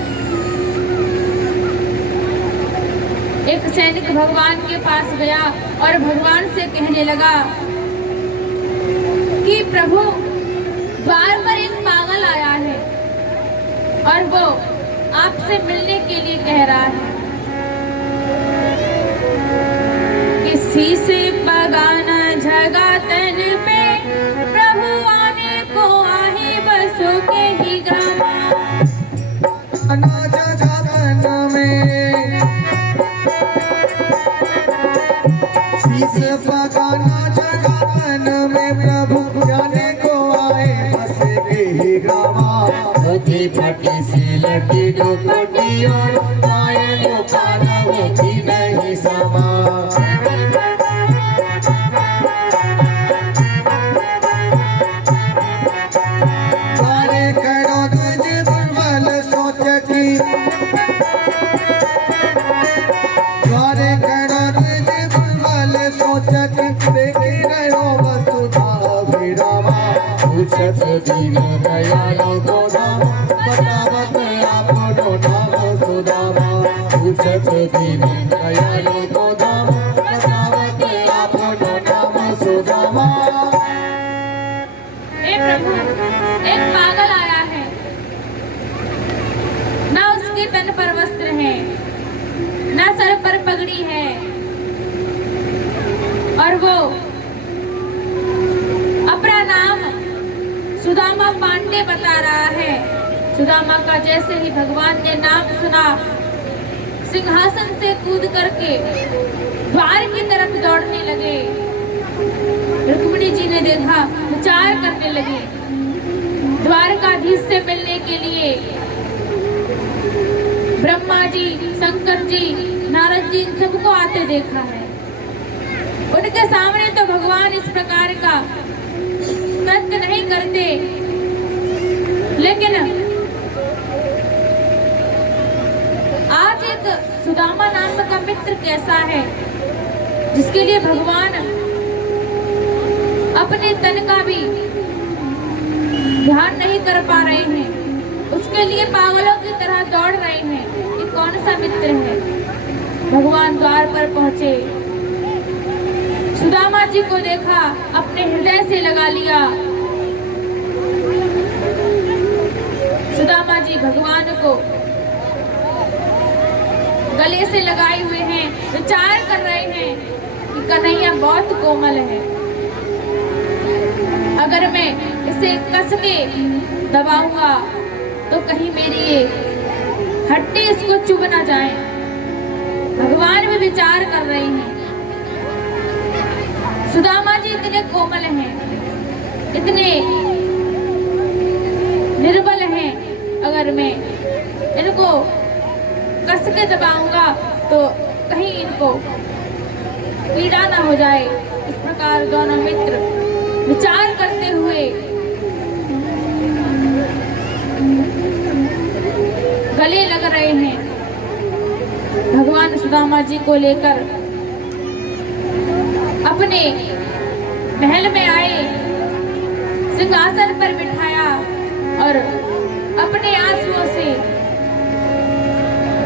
एक सैनिक भगवान के पास गया और भगवान से कहने लगा कि प्रभु द्वार पर एक पागल आया है और वो आपसे मिलने के लिए कह रहा है। किसी से पगाना जगा तन पे प्रभु आने को आहे बसों के ही ग्रामा। अनाज जातन में शीस पगाना जगातन में प्रभु जाने को आए बस के ही ग्रामा। होती फटी सी लटी डुकटी और आए वो पाना होती नहीं समा। पूछत दीन दयालो को नाम बतावत आपनो नाम सुदामा। पूछत दीन दयालो को नाम बतावत आपनो नाम सुदामा। हे प्रभु, एक पागल आया है, ना उसके तन पर वस्त्र है, ना सर पर पगड़ी है, और वो अपना नाम सुदामा पांडे बता रहा है। सुदामा का जैसे ही भगवान ने नाम सुना, सिंहासन से कूद करके द्वार की तरफ दौड़ने लगे। रुक्मिणी जी ने देखा, विचार करने लगे। द्वारकाधीश से मिलने के लिए ब्रह्मा जी, शंकर जी, नारद जी इन सबको आते देखा है। उनके सामने तो भगवान इस प्रकार का कृत्य नहीं करते, लेकिन आज एक सुदामा नाम का मित्र कैसा है जिसके लिए भगवान अपने तन का भी ध्यान नहीं कर पा रहे हैं, उसके लिए पागलों की तरह दौड़ रहे हैं। ये कौन सा मित्र है? भगवान द्वार पर पहुंचे, सुदामा जी को देखा, अपने हृदय से लगा लिया। सुदामा जी भगवान को गले से लगाए हुए हैं, विचार कर रहे हैं कि कन्हैया बहुत कोमल है, अगर मैं इसे कस के दबाऊंगा तो कहीं मेरी ये हड्डी इसको चुभ ना जाए। भगवान भी विचार कर रहे हैं। सुदामा जी इतने कोमल हैं, इतने निर्बल हैं, अगर मैं इनको कस के दबाऊंगा तो कहीं इनको पीड़ा ना हो जाए। इस प्रकार दोनों मित्र विचार करते हुए गले लग रहे हैं। भगवान सुदामा जी को लेकर अपने महल में आए, सिंहासन पर बिठाया और अपने आंसुओं से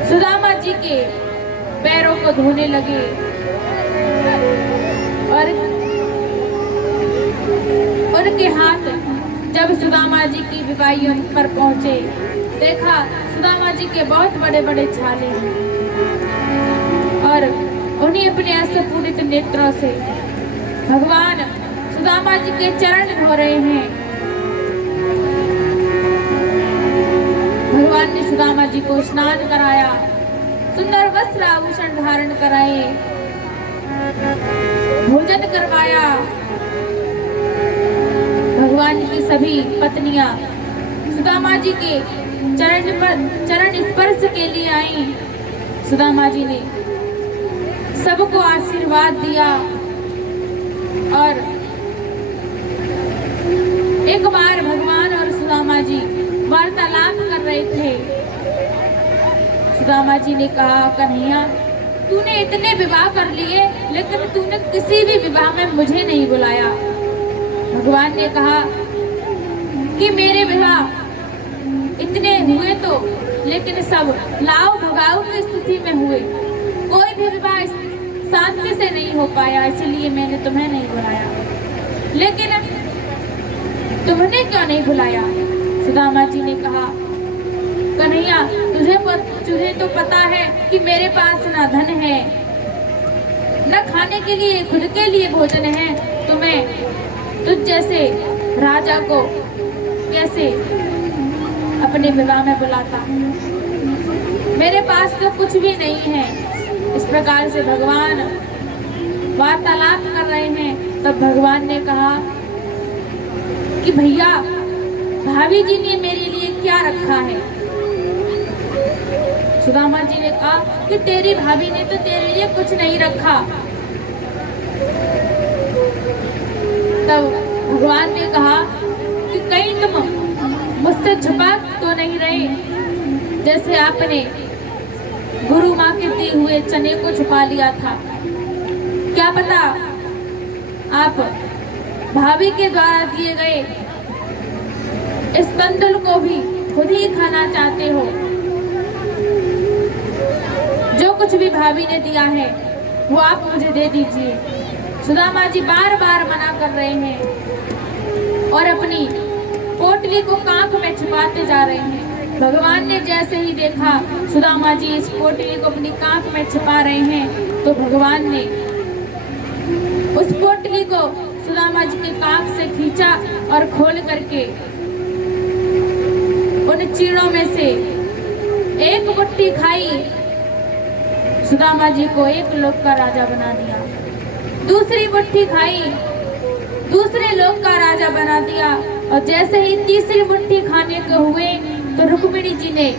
सुदामा जी के पैरों को धोने लगे। और उनके हाथ जब सुदामा जी की विवाहियों पर पहुंचे, देखा सुदामा जी के बहुत बड़े बड़े छाले हैं और उन्हें अपने अश्रुपूरित नेत्रों से भगवान सुदामा जी के चरण धो रहे हैं। भगवान ने सुदामा जी को स्नान कराया, सुंदर वस्त्र आभूषण धारण कराए, भोजन करवाया। भगवान की सभी पत्नियां सुदामा जी के चरण स्पर्श के लिए आई। सुदामा जी ने सबको आशीर्वाद दिया और एक बार भगवान और सुदामा जी वार्तालाप कर रहे थे। सुदामा जी ने कहा, कन्हैया तूने इतने विवाह कर लिए, लेकिन तूने किसी भी विवाह में मुझे नहीं बुलाया। भगवान ने कहा कि मेरे विवाह इतने हुए तो, लेकिन सब लाओ भगाओ की स्थिति में हुए, कोई भी विवाह शांति से नहीं हो पाया, इसलिए मैंने तुम्हें नहीं बुलाया। लेकिन तुमने क्यों नहीं बुलाया? सुदामा जी ने कहा, कन्हैया तुझे तो पता है कि मेरे पास ना धन है, न खाने के लिए खुद के लिए भोजन है, तो मैं तुझ जैसे राजा को कैसे अपने विवाह में बुलाता? मेरे पास तो कुछ भी नहीं है। इस प्रकार से भगवान वार्तालाप कर रहे हैं। तब भगवान ने कहा कि भैया, भाभी जी ने मेरे लिए क्या रखा है? सुदामा जी ने कहा कि तेरी भाभी ने तो तेरे लिए कुछ नहीं रखा। तब भगवान ने कहा कि कहीं तुम मुझसे छुपा तो नहीं रहे, जैसे आपने गुरु माँ के दिए हुए चने को छुपा लिया था। क्या पता आप भाभी के द्वारा दिए गए इस तंदुल को भी खुद ही खाना चाहते हो। जो कुछ भी भाभी ने दिया है वो आप मुझे दे दीजिए। सुदामा जी बार बार मना कर रहे हैं और अपनी पोटली को कांख में छुपाते जा रहे हैं। भगवान ने जैसे ही देखा सुदामा जी इस पोटली को अपनी कांख में छुपा रहे हैं, तो भगवान ने उस पोटली को सुदामा जी के कांख से खींचा और खोल करके उन चीड़ों में से एक मुट्ठी खाई। सुदामा जी को एक लोक का राजा बना दिया। दूसरी मुट्ठी खाई, दूसरे लोक का राजा बना दिया। और जैसे ही तीसरी मुट्ठी खाने को हुए तो रुक्मिणी जी ने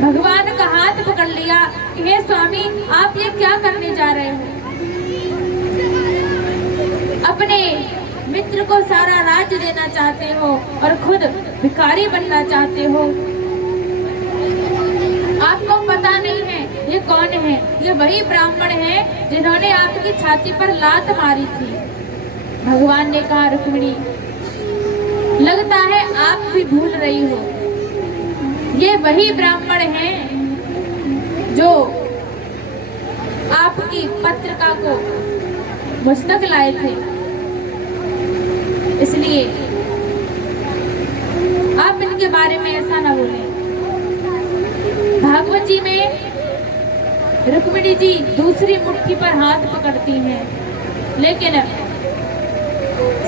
भगवान का हाथ पकड़ लिया कि हे स्वामी, आप ये क्या करने जा रहे हो? अपने मित्र को सारा राज्य देना चाहते हो और खुद भिखारी बनना चाहते हो। आपको पता नहीं है ये कौन है? ये वही ब्राह्मण है जिन्होंने आपकी छाती पर लात मारी थी। भगवान ने कहा, रुक्मिणी, लगता है आप भी भूल रही हो, ये वही ब्राह्मण हैं जो आपकी पत्रिका को मुझ तक लाए थे। इसलिए आप इनके बारे में ऐसा ना बोलें। भागवत जी में रुक्मिणी जी दूसरी मुट्ठी पर हाथ पकड़ती हैं, लेकिन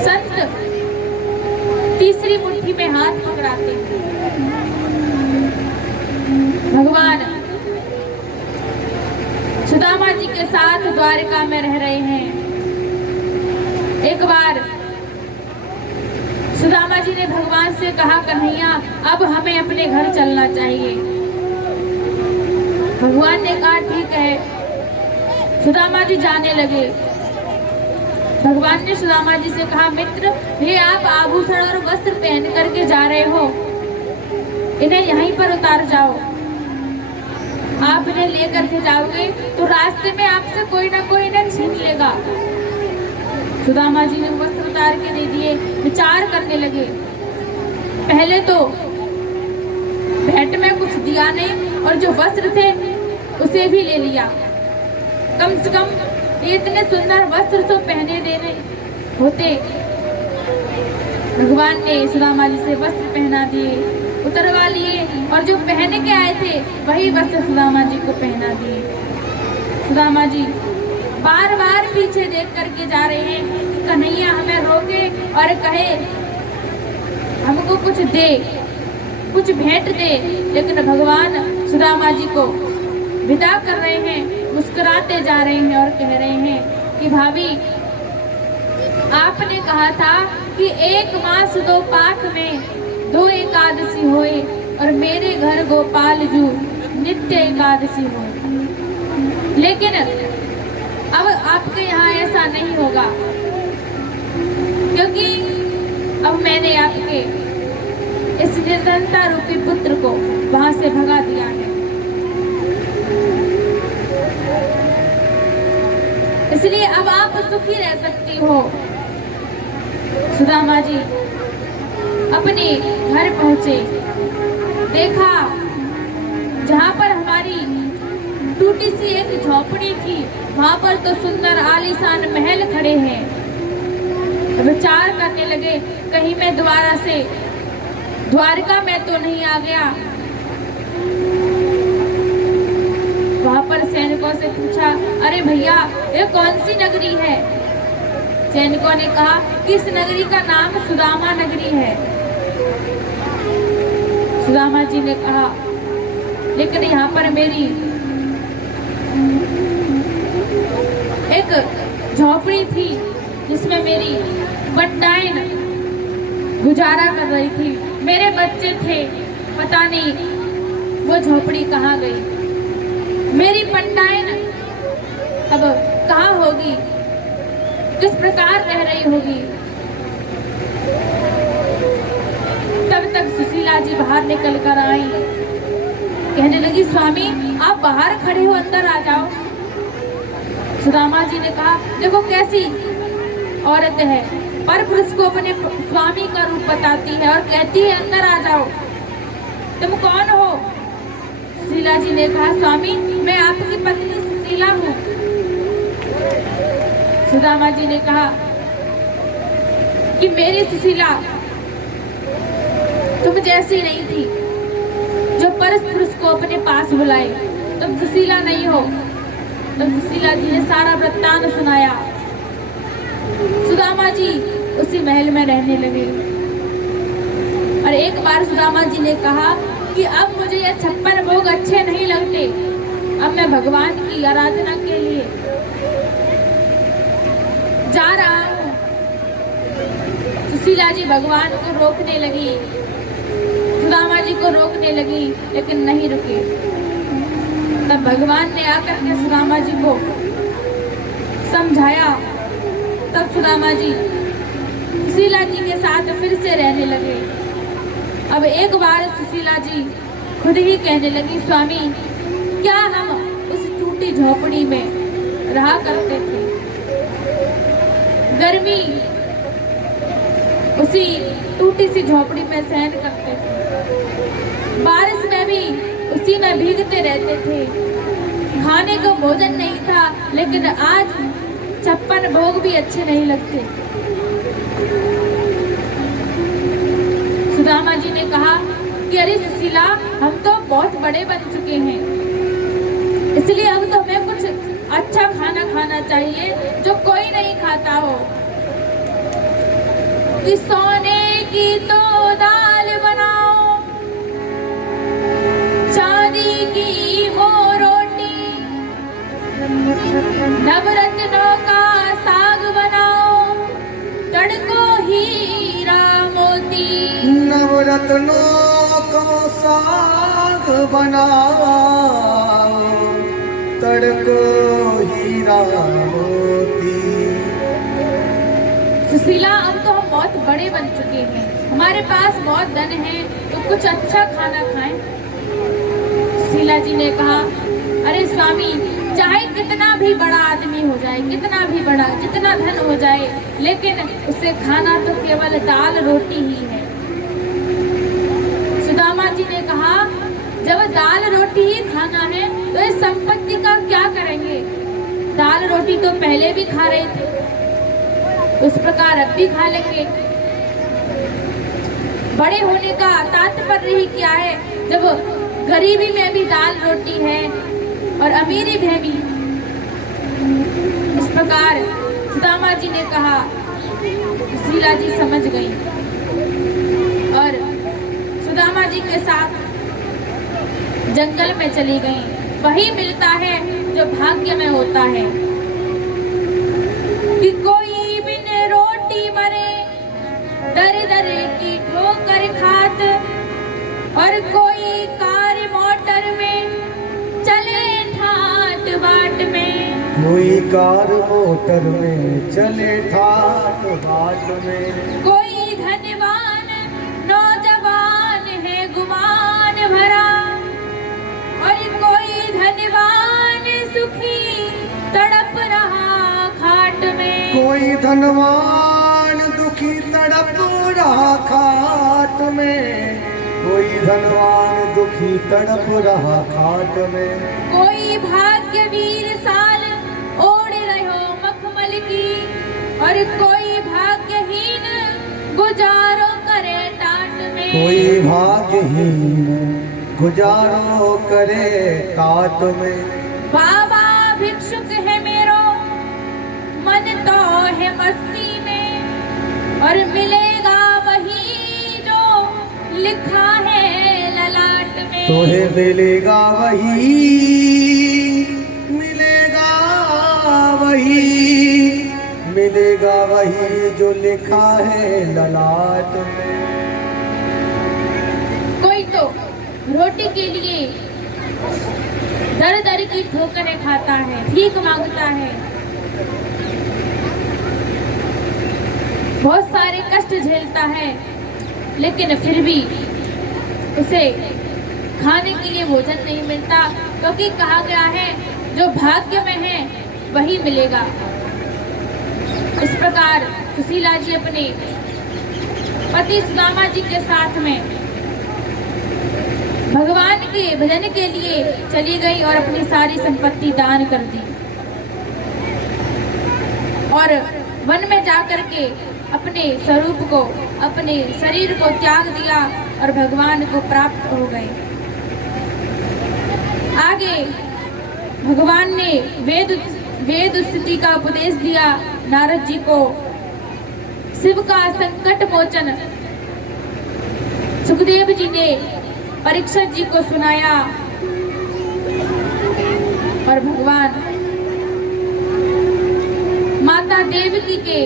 संत तीसरी मुट्ठी में हाथ पकड़ाते हैं। भगवान सुदामा जी के साथ द्वारिका में रह रहे हैं। एक बार सुदामा जी ने भगवान से कहा, कन्हैया, अब हमें अपने घर चलना चाहिए। भगवान ने कहा, ठीक है। सुदामा जी जाने लगे। भगवान ने सुदामा जी से कहा, मित्र, ये आप आभूषण और वस्त्र पहन करके जा रहे हो, इन्हें यहीं पर उतार जाओ। आप इन्हें लेकर के जाओगे तो रास्ते में आपसे कोई ना कोई इन्हें छीन लेगा। सुदामा जी ने वस्त्र उतार के दे दिए। विचार करने लगे। पहले तो भेंट में कुछ दिया नहीं और जो वस्त्र थे उसे भी ले लिया। कम से कम इतने सुंदर वस्त्र तो पहने देने होते। भगवान ने सुदामा जी से वस्त्र पहना दिए, उतरवा लिए और जो पहने के आए थे वही वस्त्र सुदामा जी को पहना दिए। सुदामा जी बार बार पीछे देख करके जा रहे हैं कि कन्हैया हमें रोके और कहे हमको कुछ दे, कुछ भेंट दे, लेकिन भगवान सुदामा जी को विदा कर रहे हैं, मुस्कुराते जा रहे हैं और कह रहे हैं कि भाभी, आपने कहा था कि 1 मास 2 पाठ में 2 एकादशी होए और मेरे घर गोपाल जू नित्य एकादशी हो, लेकिन अब आपके यहाँ ऐसा नहीं होगा, क्योंकि अब मैंने आपके इस निर्धनता रूपी पुत्र को वहां से भगा दिया है। इसलिए अब आप सुखी रह सकती हो। सुदामा जी अपने घर पहुंचे, देखा जहां पर हमारी टूटी सी एक झोपड़ी थी, वहां पर तो सुंदर आलीशान महल खड़े हैं। विचार करने लगे, कहीं मैं दोबारा से द्वारका में तो नहीं आ गया। वहां पर सैनिकों से पूछा, अरे भैया ये कौन सी नगरी है? सैनिकों ने कहा कि इस नगरी का नाम सुदामा नगरी है। सुदामा जी ने कहा, लेकिन यहाँ पर मेरी एक झोपड़ी थी जिसमें मेरी बट्टाइन गुजारा कर रही थी, मेरे बच्चे थे, पता नहीं वो झोपड़ी कहाँ गई, मेरी बट्टाइन अब कहाँ होगी, किस प्रकार रह रही होगी। तब तक सुशीला जी बाहर निकल कर आई, कहने लगी, स्वामी आप बाहर खड़े हो, अंदर आ जाओ। सुदामा जी ने कहा, देखो कैसी औरत है, पर पुरुष को अपने स्वामी का रूप बताती है और कहती है अंदर आ जाओ, तुम कौन हो? सुशीला जी ने कहा, स्वामी मैं आपकी पत्नी सुशीला हूँ। सुदामा जी ने कहा कि मेरी सुशीला तुम जैसी नहीं थी जो परस पुरुष को अपने पास बुलाए, तुम सुशीला नहीं हो। तो सुशीला जी ने सारा वृत्तांत सुनाया। सुदामा जी उसी महल में रहने लगे और एक बार सुदामा जी ने कहा कि अब मुझे ये 56 भोग अच्छे नहीं लगते, अब मैं भगवान की आराधना के लिए जा रहा हूँ। सुशीला जी भगवान को रोकने लगी, सुदामा जी को रोकने लगी, लेकिन नहीं रुके। तब भगवान ने आकर के सुदामा जी को समझाया। तब सुदामा जी सुशीला जी के साथ फिर से रहने लगे। अब एक बार सुशीला जी खुद ही कहने लगी, स्वामी क्या हम उस टूटी झोपड़ी में रहा करते थे, गर्मी उसी टूटी सी झोपड़ी में सहन करते थे, बारिश में भी उसी में भीगते रहते थे, खाने को भोजन नहीं था, लेकिन आज 56 भोग भी अच्छे नहीं लगते। सुदामा जी ने कहा कि अरे सुशीला हम तो बहुत बड़े बन चुके हैं, इसलिए अब तो हमें कुछ अच्छा खाना खाना चाहिए जो कोई नहीं खाता हो। कि सोने की तो दाल बनाओ, चांदी की वो रोटी, नवरत्नों का साग बनाओ, तड़को हीरा मोती। नवरत्नों को साग बनाओ, तड़को हीरा मोती। सुशीला अब तो हम बहुत बड़े बन चुके हैं, हमारे पास बहुत धन है, तो कुछ अच्छा खाना खाएं। सुशीला जी ने कहा, अरे स्वामी चाहे कितना भी बड़ा आदमी हो जाए, कितना भी बड़ा, जितना धन हो जाए, लेकिन उसे खाना तो केवल दाल रोटी ही है। सुदामा जी ने कहा, जब दाल रोटी ही खाना है तो इस संपत्ति का क्या करेंगे? दाल रोटी तो पहले भी खा रहे थे, उस प्रकार अब भी खा लेंगे। बड़े होने का तात्पर्य ही क्या है, जब गरीबी में भी दाल रोटी है और अमीरी में भी। इस प्रकार सुदामा जी ने कहा। सुशीला जी समझ गई और सुदामा जी के साथ जंगल में चली गई। वही मिलता है जो भाग्य में होता है कि कोई बिन रोटी मरे, दर दर की ठोकर खात, और कोई कार मोटर में चले ठाट बाट में। कोई कार मोटर में चले ठाट बाट में। कोई धनवान नौजवान है गुमान भरा, और कोई धनवान सुखी तड़प रहा खाट में। कोई धनवान दुखी तड़प रहा खाट में। कोई धनवान दुखी तड़प रहा खाट में। कोई भाग्यवीर साल ओढ़ रहे हो मखमल की, और कोई भाग्यहीन कोई भाग्यहीन गुजारो करे तात में। बाबा भिक्षुक है मेरो मन तो है मस्ती में, और मिलेगा वही जो लिखा है ललाट में। तोहे मिलेगा वही, मिलेगा वही, मिलेगा वही जो लिखा है ललाट में। कोई तो रोटी के लिए दर दर की ठोकरें खाता है, भीख मांगता है, बहुत सारे कष्ट झेलता है, लेकिन फिर भी उसे खाने के लिए भोजन नहीं मिलता, क्योंकि कहा गया है जो भाग्य में है वही मिलेगा। इस प्रकार सुशीला जी अपने पति सुदामा जी के साथ में भगवान के भजन के लिए चली गई और अपनी सारी संपत्ति दान कर दी, और वन में जाकर के अपने स्वरूप को, अपने शरीर को त्याग दिया और भगवान को प्राप्त हो गए। आगे भगवान ने वेद स्तुति का उपदेश दिया नारद जी को। शिव का संकट मोचन सुखदेव जी ने परीक्षित जी को सुनाया, और भगवान माता देवकी के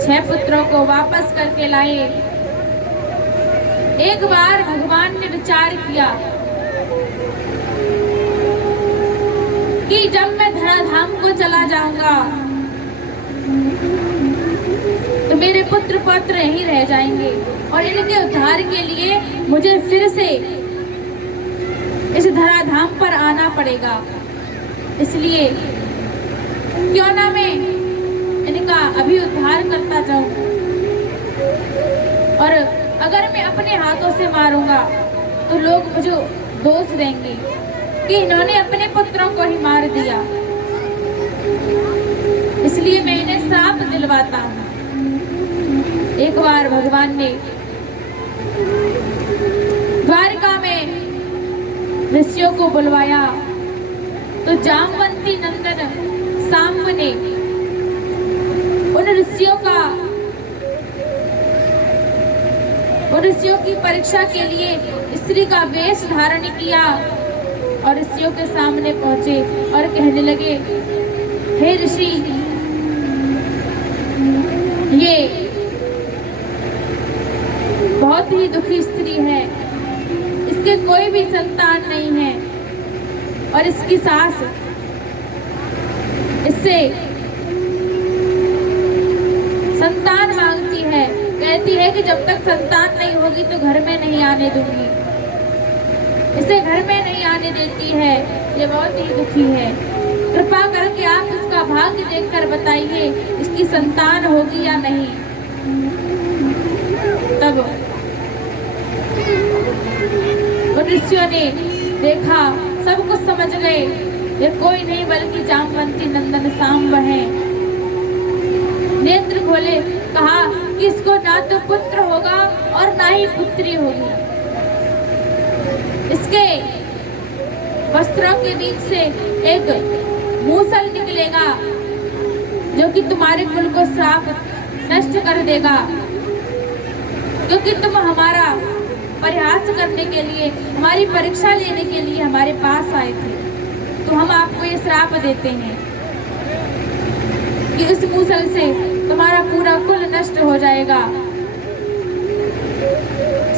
6 पुत्रों को वापस करके लाए। एक बार भगवान ने विचार किया कि जब मैं धराधाम को चला जाऊंगा तो मेरे पुत्र पौत्र यहीं रह जाएंगे, और इनके उद्धार के लिए मुझे फिर से इस धराधाम पर आना पड़ेगा। इसलिए क्यों ना मैं इनका अभी उद्धार करता जाऊं, और अगर मैं अपने हाथों से मारूंगा तो लोग मुझे दोष देंगे कि इन्होंने अपने पुत्रों को ही मार दिया। इसलिए मैं इन्हें श्राप दिलवाता हूं। एक बार भगवान ने द्वारका में ऋषियों को बुलवाया, तो जामवंती नंदन सांब ने उन ऋषियों की परीक्षा के लिए स्त्री का वेश धारण किया, और ऋषियों के सामने पहुंचे और कहने लगे, हे ऋषि, ये बहुत ही दुखी स्त्री है, इसके कोई भी संतान नहीं है, और इसकी सास इससे संतान मांगती है, कहती है कि जब तक संतान नहीं होगी तो घर में नहीं आने दूंगी, इसे घर में नहीं आने देती है, ये बहुत ही दुखी है। कृपा करके आप इसका भाग्य देखकर बताइए इसकी संतान होगी या नहीं। तब ऋषियों ने देखा, सब कुछ समझ गए, ये कोई नहीं बल्कि जामवंती नंदन सांब है। नेत्र खोले, कहा कि इसको ना तो पुत्र होगा और ना ही पुत्री होगी, इसके वस्त्रों के बीच से एक मूसल निकलेगा जो कि तुम्हारे कुल को श्राप नष्ट कर देगा, क्योंकि तुम हमारा परिहास करने के लिए, हमारी परीक्षा लेने के लिए हमारे पास आए थे, तो हम आपको ये श्राप देते हैं कि इस मूसल से तुम्हारा पूरा कुल नष्ट हो जाएगा।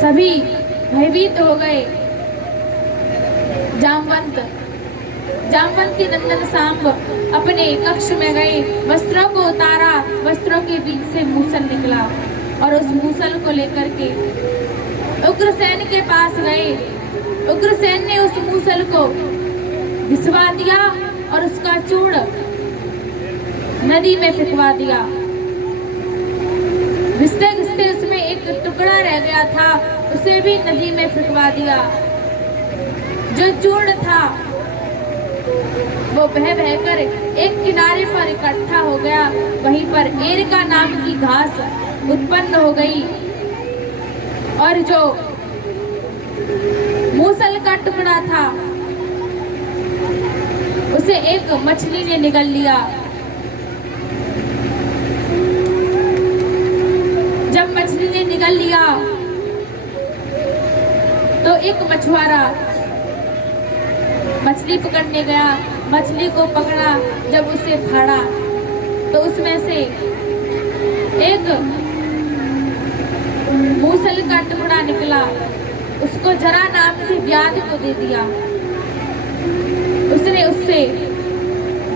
सभी भयभीत हो गए। जामवंती नंदन सांब अपने कक्ष में गए, वस्त्रों को उतारा, वस्त्रों के बीच से मूसल निकला, और उस मूसल को लेकर के उग्रसेन के पास गए। उग्रसेन ने उस मूसल को घिसवा दिया और उसका चूर्ण नदी में फेंकवा दिया। घिसते घिसते उसमें एक टुकड़ा रह गया था, उसे भी नदी में फेंकवा दिया। जो चूर्ण था वो बह बहकर एक किनारे पर इकट्ठा हो गया। वहीं पर एरका नाम की घास उत्पन्न हो गई। और जो मूसल का टुकड़ा था उसे एक मछली ने निगल लिया। जब मछली ने निगल लिया तो एक मछुआरा मछली पकड़ने गया, मछली को पकड़ा। जब उसे फाड़ा तो उसमें से एक मूसल का टुकड़ा निकला। उसको जरा नाम की व्याध को दे दिया। उसने उससे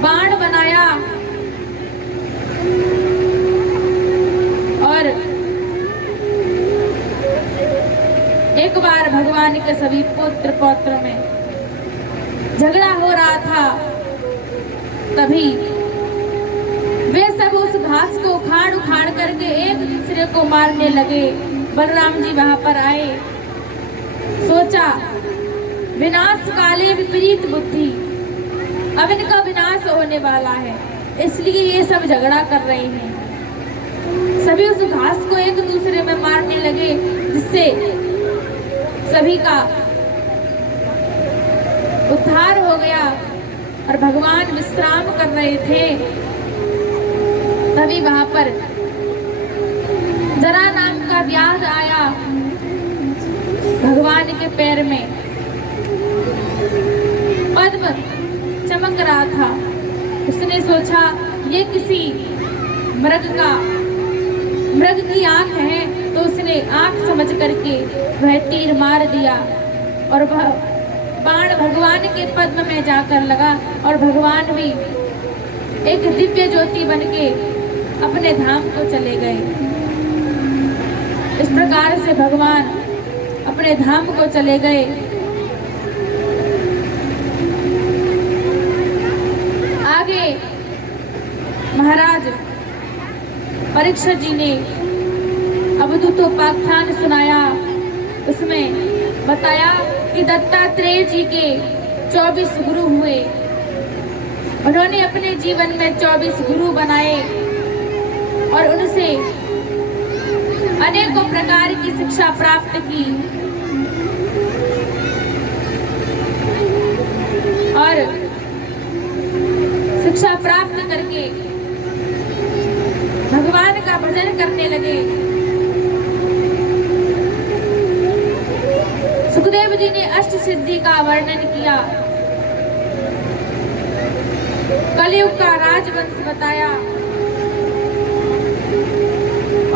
बाण बनाया और एक बार भगवान के सभी पुत्र पौत्र में झगड़ा हो रहा था, तभी वे सब उस घास को उखाड़ उखाड़ करके एक दूसरे को मारने लगे। बलराम जी वहां पर आए, सोचा विनाश काले विपरीत बुद्धि, अब इनका विनाश होने वाला है, इसलिए ये सब झगड़ा कर रहे हैं। सभी उस घास को एक दूसरे में मारने लगे, जिससे सभी का उद्धार हो गया और भगवान विश्राम कर रहे थे। तभी वहां पर जरा नाम का व्याध आया भगवान के पैर में। पद्म चमक रहा था। उसने सोचा ये किसी मृग की आंख है, तो उसने आंख समझ करके वह तीर मार दिया और वह बाण भगवान के पद्म में जाकर लगा और भगवान भी एक दिव्य ज्योति बनके अपने धाम को चले गए। इस प्रकार से भगवान अपने धाम को चले गए। आगे महाराज परीक्षित जी ने अवधूतोपाख्यान सुनाया। उसमें बताया कि दत्तात्रेय जी के 24 गुरु हुए। उन्होंने अपने जीवन में 24 गुरु बनाए और उनसे अनेकों प्रकार की शिक्षा प्राप्त की और शिक्षा प्राप्त करके भगवान का भजन करने लगे। सुखदेव जी ने अष्ट सिद्धि का वर्णन किया, कलयुग का राजवंश बताया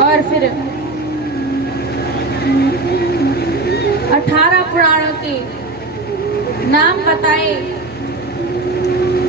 और फिर 18 पुराणों के नाम बताए।